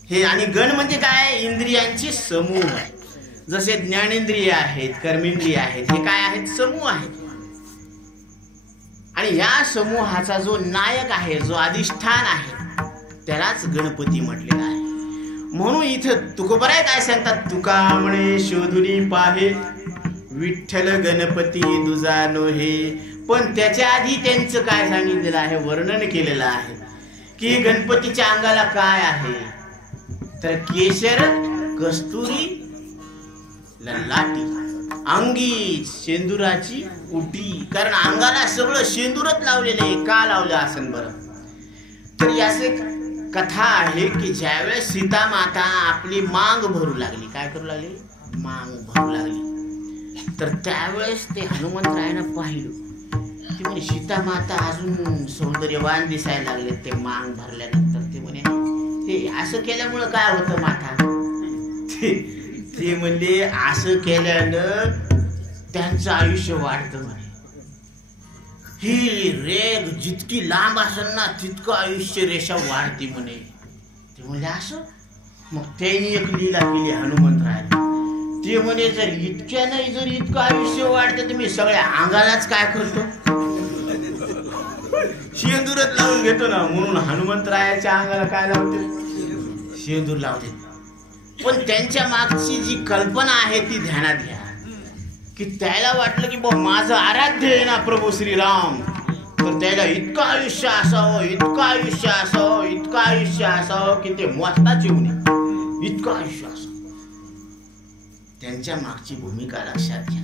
हे. आणि गण म्हणजे काय, इंद्रियांचे समूह आहे. जसे ज्ञानेंद्रिय आहेत, कर्मेंद्रिय आहेत, हे काय आहेत, समूह आहेत. आणि या समूहाचा जो नायक आहे, जो अधिष्ठान आहे, त्यालाच गणपती म्हटलेला आहे. म्हणून इथं तुकोबराय काय सांगतात, तुका म्हणे शोधुनी पाहे विठ्ठल गणपती दुजा नोहे. पण त्याच्या आधी त्यांचं काय सांगितलेलं आहे, वर्णन केलेलं आहे की गणपतीच्या अंगाला काय आहे, तर केशर कस्तुरी ललाटी, अंगी शेंदुराची उटी. कारण अंगाला सगळं शेंदूरच लावलेलं आहे. का लावलं असेल बरं, तर याचे कथा आहे की ज्यावेळेस सीता माता आपली मांग भरू लागली, काय करू लागली, मांग भरू लागली, तर त्यावेळेस ते हनुमंतरायानं पाहिलं ती म्हणे सीता माता अजून सौंदर्यवान दिसायला लागले ते मांग भरल्यानंतर. ते म्हणे ते असं केल्यामुळं काय होतं माता, ते म्हणले असं केल्यानं त्यांचं आयुष्य वाढतं म्हणे. ही रेग जितकी लांब असेल ना तितकं आयुष्य रेषा वाढते म्हणे. ते म्हणले असं. मग त्यांनी एक लीला केली हनुमंतरायाला. ते म्हणे जर इतक्यानं जर इतकं आयुष्य वाढतं तर मी सगळ्या अंगालाच काय करतो, शेंदूरच लावून घेतो ना. म्हणून हनुमंतरायाच्या अंगाला काय लावते, शेंदूर लावते. पण त्यांच्या मागची जी कल्पना आहे ती ध्यानात घ्या की त्याला वाटलं की माझं आराध्य आहे ना प्रभू श्रीराम, तर त्याला इतकं आयुष्य असावं, इतकं आयुष्य असावं, इतकं आयुष्य असावं की ते मोजताच येऊ नये, इतकं आयुष्य असावं. त्यांच्या मागची भूमिका लक्षात घ्या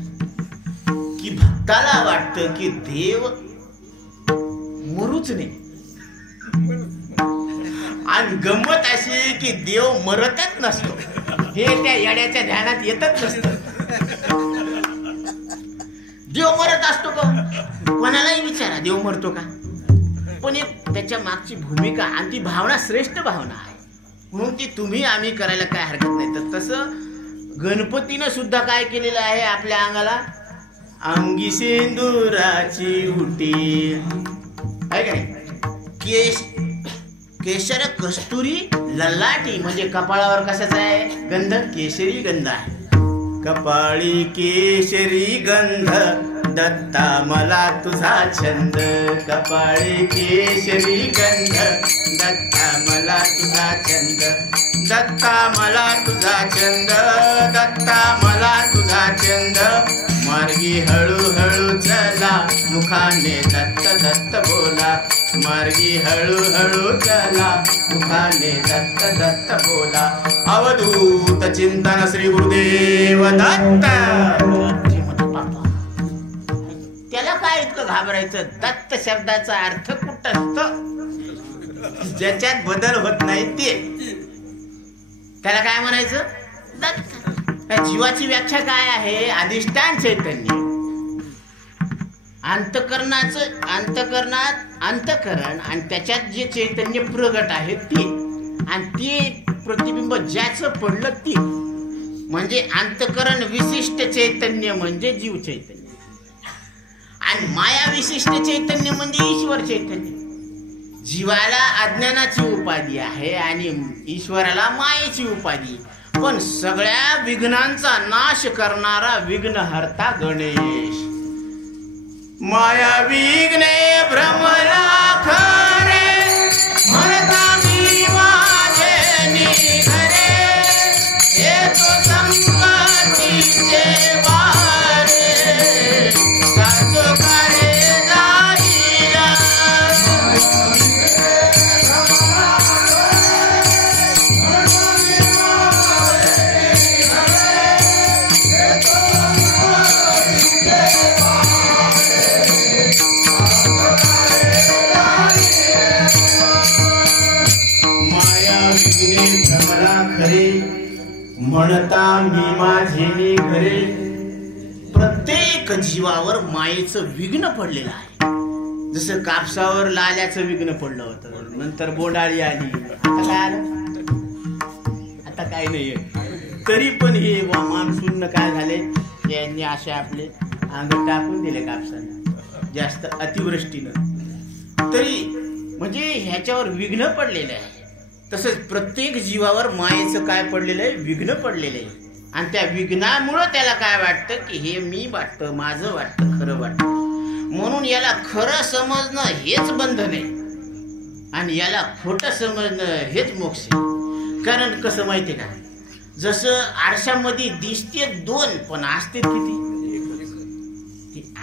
की भक्ताला वाटतं की देव मरूच नाही, आणि गंमत अशी की देव मरतच नसतो. हे त्या येड्याच्या ध्यानात येतच नसतं. देव मरत असतो का, कोणालाही विचारा देव मरतो का. पण एक त्याच्या मागची भूमिका आणि ती भावना श्रेष्ठ भावना आहे. म्हणून ती तुम्ही आम्ही करायला काय हरकत नाही. तर तसं गणपतीनं सुद्धा काय केलेलं आहे, आपल्या अंगाला अंगी शेंदुराची उटी आहे का नाही, केशर कस्तुरी ललाटी म्हणजे कपाळावर कशाचा आहे गंध, केशरी गंध आहे. कपाळी केशरी गंध दत्ता मला तुझा छंद, कपाळी केशरी गंध दत्ता मला तुझा छंद, दत्ता मला तुझा छंद, दत्ता मला तुझा छंद. मार्गी हळूहळू चला मुखाने दत्त दत्त बोला, मार्गी हळूहळू चला मुखाने दत्त दत्त बोला. अवधूत चिंतन श्री गुरुदेव दत्त. त्याला काय इतकं घाबरायचं? दत्त शब्दाचा अर्थ कुटस्थ, ज्याच्यात बदल होत नाही ते, त्याला काय म्हणायचं? दत्त. जीवाची व्याख्या काय आहे? अधिष्ठान चैतन्य. अंतकरण आणि त्याच्यात जे चैतन्य प्रगट आहे ते, आणि ते प्रतिबिंब ज्याचं पडलं ते म्हणजे अंतकरण विशिष्ट चैतन्य म्हणजे जीव चैतन्य, आणि माया विशिष्ट चैतन्य म्हणजे ईश्वर चैतन्य. जीवाला अज्ञानाची उपाधी आहे आणि ईश्वराला मायेची उपाधी. पण सगळ्या विघ्नांचा नाश करणारा विघ्नहर्ता गणेश. माया विघ्ने भ्रमरा खरे, म्हणता मी माझे निघरे, येतो संपत्तीचे वारे, साचो काळे जाईला. म्हणता मी माझे निघरे. प्रत्येक जीवावर मायेचं विघ्न पडलेलं आहे. जसं कापसावर लाल्याचं विघ्न पडलं होतं, नंतर बोंडाळी आली, आता काय आलं? आता काय नाहीये. तरी पण हे मान्सून काय झाले, यांनी असे आपले अंग टाकून दिले कापसाला जास्त अतिवृष्टीनं. तरी म्हणजे ह्याच्यावर विघ्न पडलेलं आहे. तसंच प्रत्येक जीवावर मायेचं काय पडलेलं आहे? विघ्न पडलेलं आहे. आणि त्या विघ्नामुळं त्याला काय वाटतं की हे मी वाटतं, माझं वाटतं, खरं वाटतं. म्हणून याला खरं समजणं हेच बंधन आहे आणि याला खोटं समजणं हेच मोक्ष आहे. कारण कसं माहितीये का, जसं आरशामध्ये दिसते दोन पण असते किती?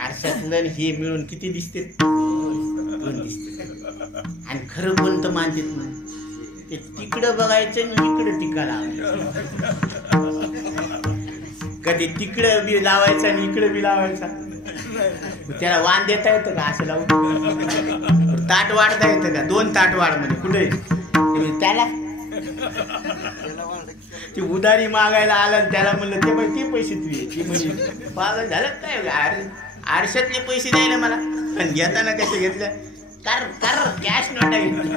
आरशातलं हे मिळून किती दिसते? दोन दिसते. आणि खरं कोणतं मानते म्हणून ते तिकडं बघायचं आणि इकडं टिका लावायचं. कधी तिकडं बी लावायचं आणि इकडं बी लावायचा. त्याला वाण देता येतं का असं लावून? ताट वाढता येतं का? दोन ताट वाढ म्हणजे कुठे त्याला ती उधारी मागायला आला, त्याला म्हणलं ते पैसे तुझे. म्हणजे पागल झालं काय? आरशातले पैसे द्यायला मला, पण घेताना कसे घेतलं? कर कॅश नोटा घेतली.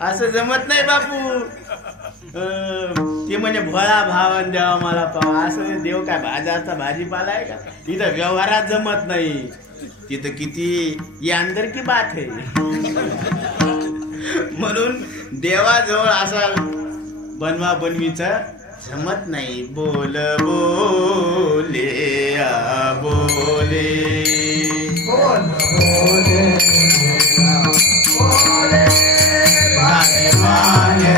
असं जमत नाही बापू. ते म्हणजे भोळा भावन द्यावा मला पावा. असं देव काय बाजारचा भाजीपाला आहे का? तिथं व्यवहारात जमत नाही. तिथं किती या अंदर की बात आहे. म्हणून देवाजवळ असा बनवा बनवीचा जमत नाही. बोल बोले आ बोले, बोल बोले बोले, माने माने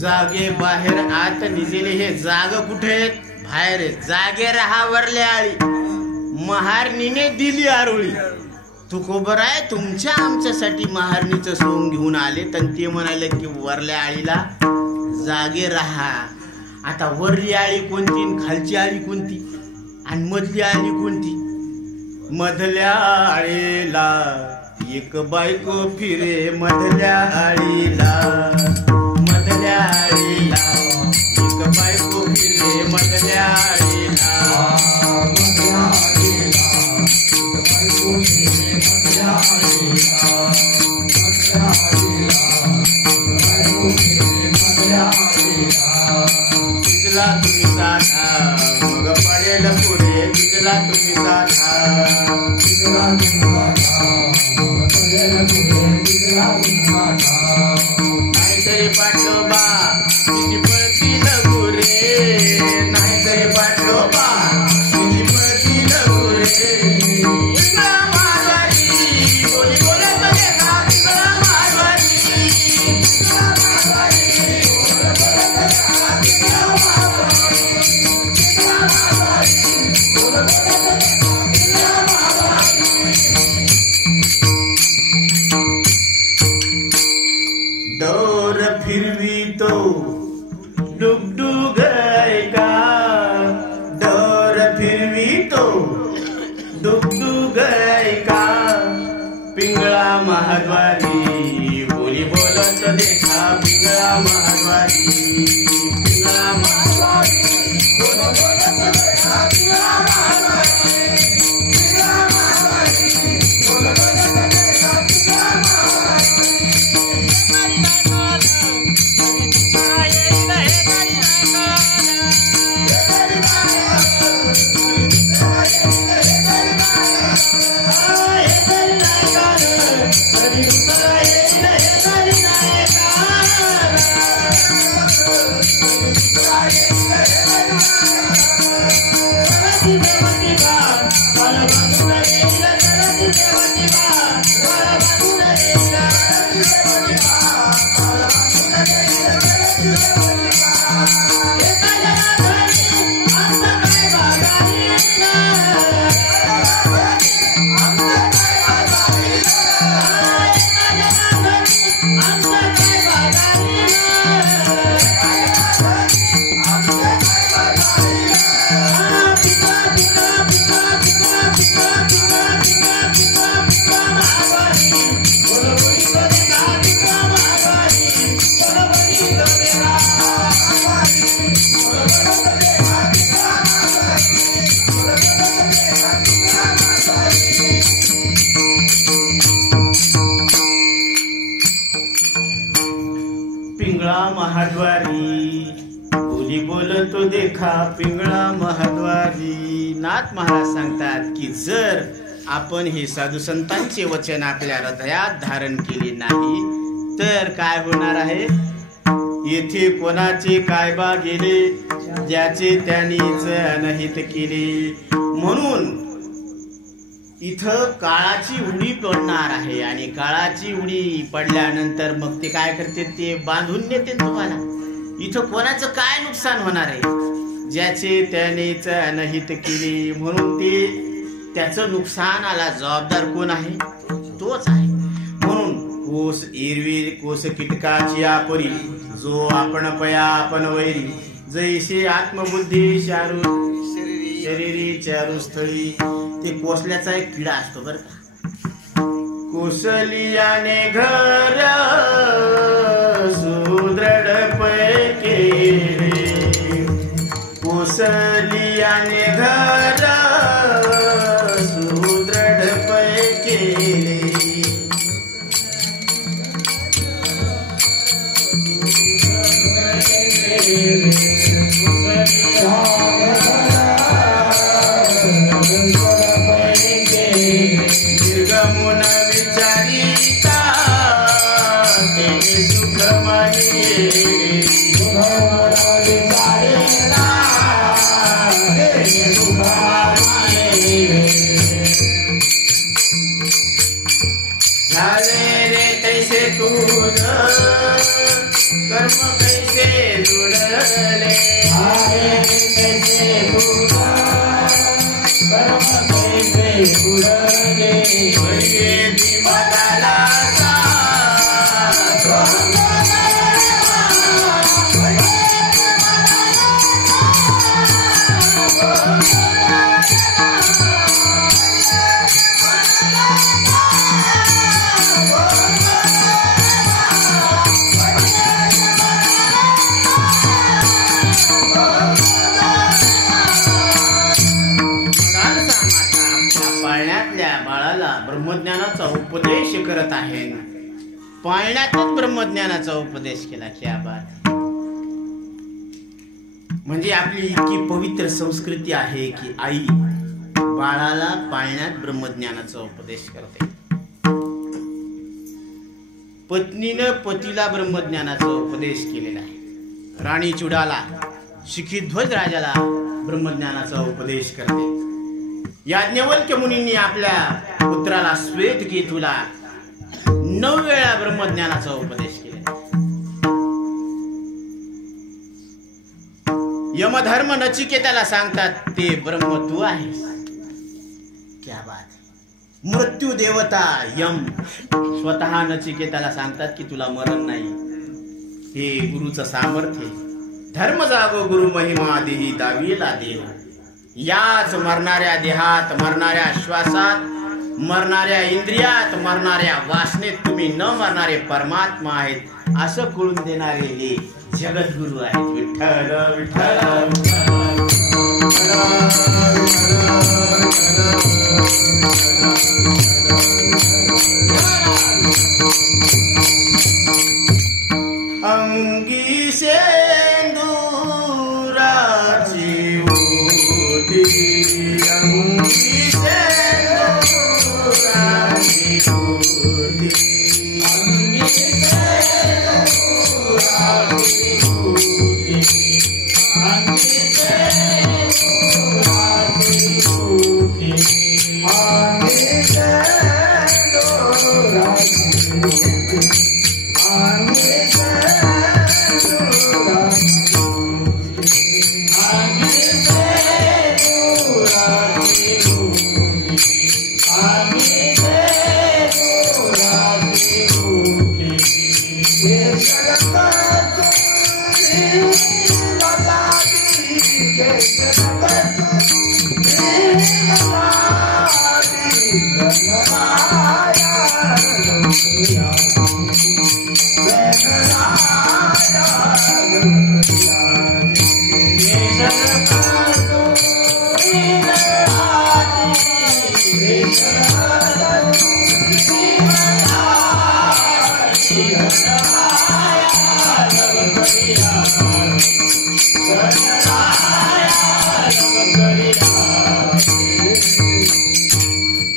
जागे बाहेर आत निजेले. हे जाग कुठे आहेत? बाहेर आहेत. जागे रहा वरल्या आळी, महारणीने दिली आरोळी. तुकोबर आहे तुमच्या आमच्यासाठी महारणीचं सोंग घेऊन आले. तर ते म्हणाले की वरल्या आळीला जागे राहा. आता वरली आळी कोणती, खालची आळी कोणती, आणि मधली आळी कोणती? मधल्या आळीला एक बायको फिरे, मधल्या आळीला, मधल्या आळीला एक बायको फिरे, मधल्या आळीला, मधल्या आळीला एक बायको फिरे, मधल्या आळीला, मधल्या आळीला एक बायको फिरे, मधल्या आळीला. तिला तुम्ही माझा मग पडेल पुढे भिजला तुम्ही साधा नाहीतरी पाठोबा तिची पळती लगुरे नाहीतरी पाठोबा तिची पळती लगुरे बोली बोलत गेला डोर फिरवी तो डुगडुग का डोर फिरवी तो डुगडुग का पिंगळा महाद्वारी बोली बोलत देखा पिंगळा महाद्वारी पिंगळा महाद्वारी महाद्वारी बोली बोलतो देखा पिंगळा महाद्वारी. नाथ महाराज सांगतात की जर आपण हे साधू संतांचे वचन आपल्या हृदयात धारण केले नाही तर काय होणार आहे. येथे कोणाचे काय बा गेले ज्याचे त्यांनीच अनहित केले. म्हणून इथं काळाची उडी पडणार आहे आणि काळाची उडी पडल्यानंतर मग ते काय करते ते बांधून नेते तुम्हाला. इथं कोणाचं काय नुकसान होणार आहे ज्याचे त्यानेच अनहित केले. म्हणून ते त्याचं नुकसानाला जबाबदार कोण आहे तोच आहे. म्हणून कोस एरवी कोस कीटकाची आपरी जो आपण पया आपण वैरी जैसे आत्मबुद्धी चारू शरीरी चारू स्थळी. ते कोसल्याचा एक किडा असतो बर का. कोसलियाने घर सुदृढ पै केले. कोसलियाने घर सुदृढ पै केले. निर्गमुन विचारिता तेने सुख मानिले. झाले रे तैसे तुझ कर्म कैसे जुळले. तैसे तुझ कर्म कैसे जुळले. वैदी मनाला ब्रह्मज्ञानाचा उपदेश करत आहे. पाळण्यातच ब्रह्मज्ञानाचा उपदेश केला. क्या बात. म्हणजे आपली इतकी पवित्र संस्कृती आहे की आई बाळाला पाळण्यात ब्रह्मज्ञानाचा उपदेश करते. पत्नीनं पतीला ब्रह्मज्ञानाचा उपदेश केलेला आहे. राणी चुडाला शिखीध्वज राजाला ब्रह्मज्ञानाचा उपदेश करते. याज्ञवल्क्य मुनींनी आपल्या पुत्राला श्वेतकेतूला 9 वेळा ब्रह्मज्ञानाचा उपदेश केला. यमधर्म नचिकेताला सांगतात ते ब्रह्म तू आहेस. क्या बात. मृत्यू देवता यम स्वतः नचिकेताला सांगतात की तुला मरण नाही. हे गुरुचं सामर्थ्य. धर्म जागो गुरु महिमा देही दावीला देव. याच मरणाऱ्या देहात, मरणाऱ्या श्वासात, मरणाऱ्या इंद्रियात, मरणाऱ्या वासनेत तुम्ही न मरणारे परमात्मा आहेत असं कळून देणारे हे जगद्गुरु आहेत. विठ्ठल विठ्ठल. अंगी सेंदुराची ओटी, अंगी सेंदुराची ओटी, अंगी सेंदुराची ओटी, अंगी सेंदुराची ओटी, अंगी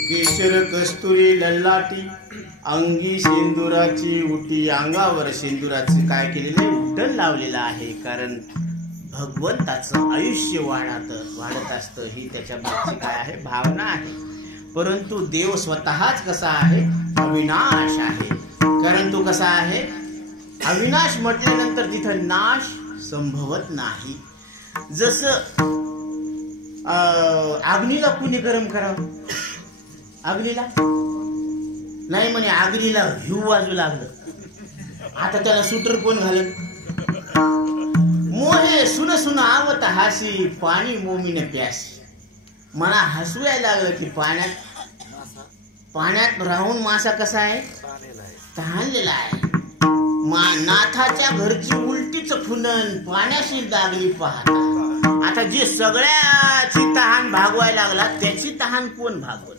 केशर कस्तुरी लल्लाटी, अंगी शेंदुराची उटी. अंगावर शेंदुराची काय केलेलं उड्डण लावलेलं आहे. कारण भगवंताचं आयुष्य वाढत असतं ही त्याच्या मागची काय आहे भावना आहे. परंतु देव स्वतःच कसा आहे अविनाश आहे. कारण तो कसा आहे अविनाश म्हटल्यानंतर तिथं नाश संभवत नाही. जसं अग्नीला कुणी गरम करावं. अग्नीला नाही म्हणे अग्नीला हिव वाजू लागलं. आता त्याला सुटर कोण घालत. मोहे सुन सुन आवत हासी, पाणी मोमीन प्यासी. मला हसू यायला लागलं की पाण्यात राहून मासा कसा आहे तहानलेला आहे. नाथाच्या घरची उलटीच खुनन पाण्याशी लागली पाहता. आता जे सगळ्याची तहान भागवायला लागला त्याची तहान कोण भागवल.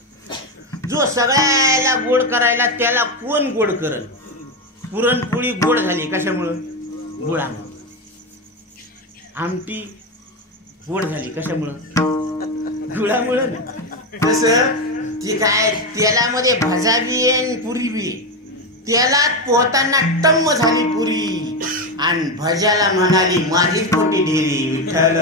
जो सगळ्याला गोड करायला त्याला कोण गोड करल. पुरणपोळी गोड झाली कशामुळं गुळामुळं. आमटी गोड झाली कशामुळं गुळामुळं ना. तसं ती काय तेलामध्ये भजा बी आहे पुरी बी. तेलात पोहताना टम्म झाली पुरी आणि भज्याला म्हणाली माझी खोटी ढेरी. विठ्ठल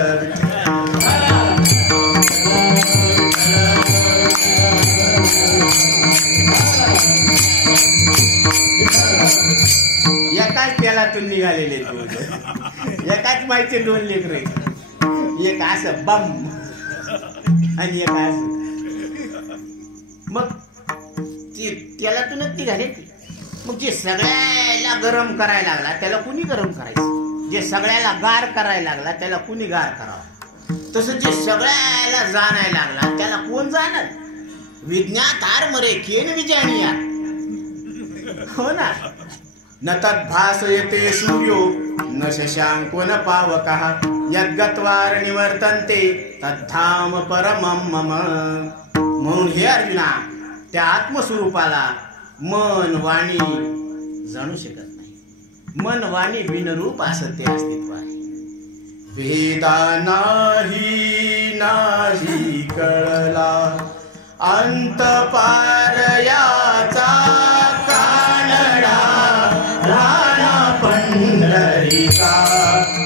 एकाच तेलातून निघालेले एकाच माहिती 2 लेकरे. एक असं बम आणि एक असं. मग ते तेलातूनच निघाले. मग जे सगळ्याला गरम करायला लागला त्याला कुणी गरम करायचं. जे सगळ्याला गार करायला लागला त्याला कुणी गार करावं. तसं जे सगळ्याला जाणायला लागला त्याला कोण जाणार. विज्ञात आरमरे केन विजाणिया. हो ना. न तद्भास येते सूर्यो न शशांको न पावकः यद्गत्वार निवर्तन्ते तद्धाम परमं मम. म्हणून हे अर्जुना त्या आत्मस्वरूपाला मन वाणी जाणू शकत नाही. मन वाणी बिनरूप असं ते अस्तित्व आहे. भेदा नाही कळला अंत पार याचा कानडा राणा पंढरीचा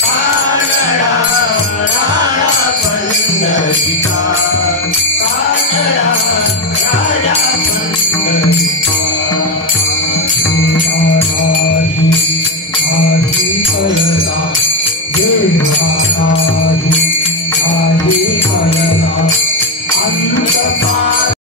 कानडा राणा पंढरीचा कानडा राजा पंढरीचा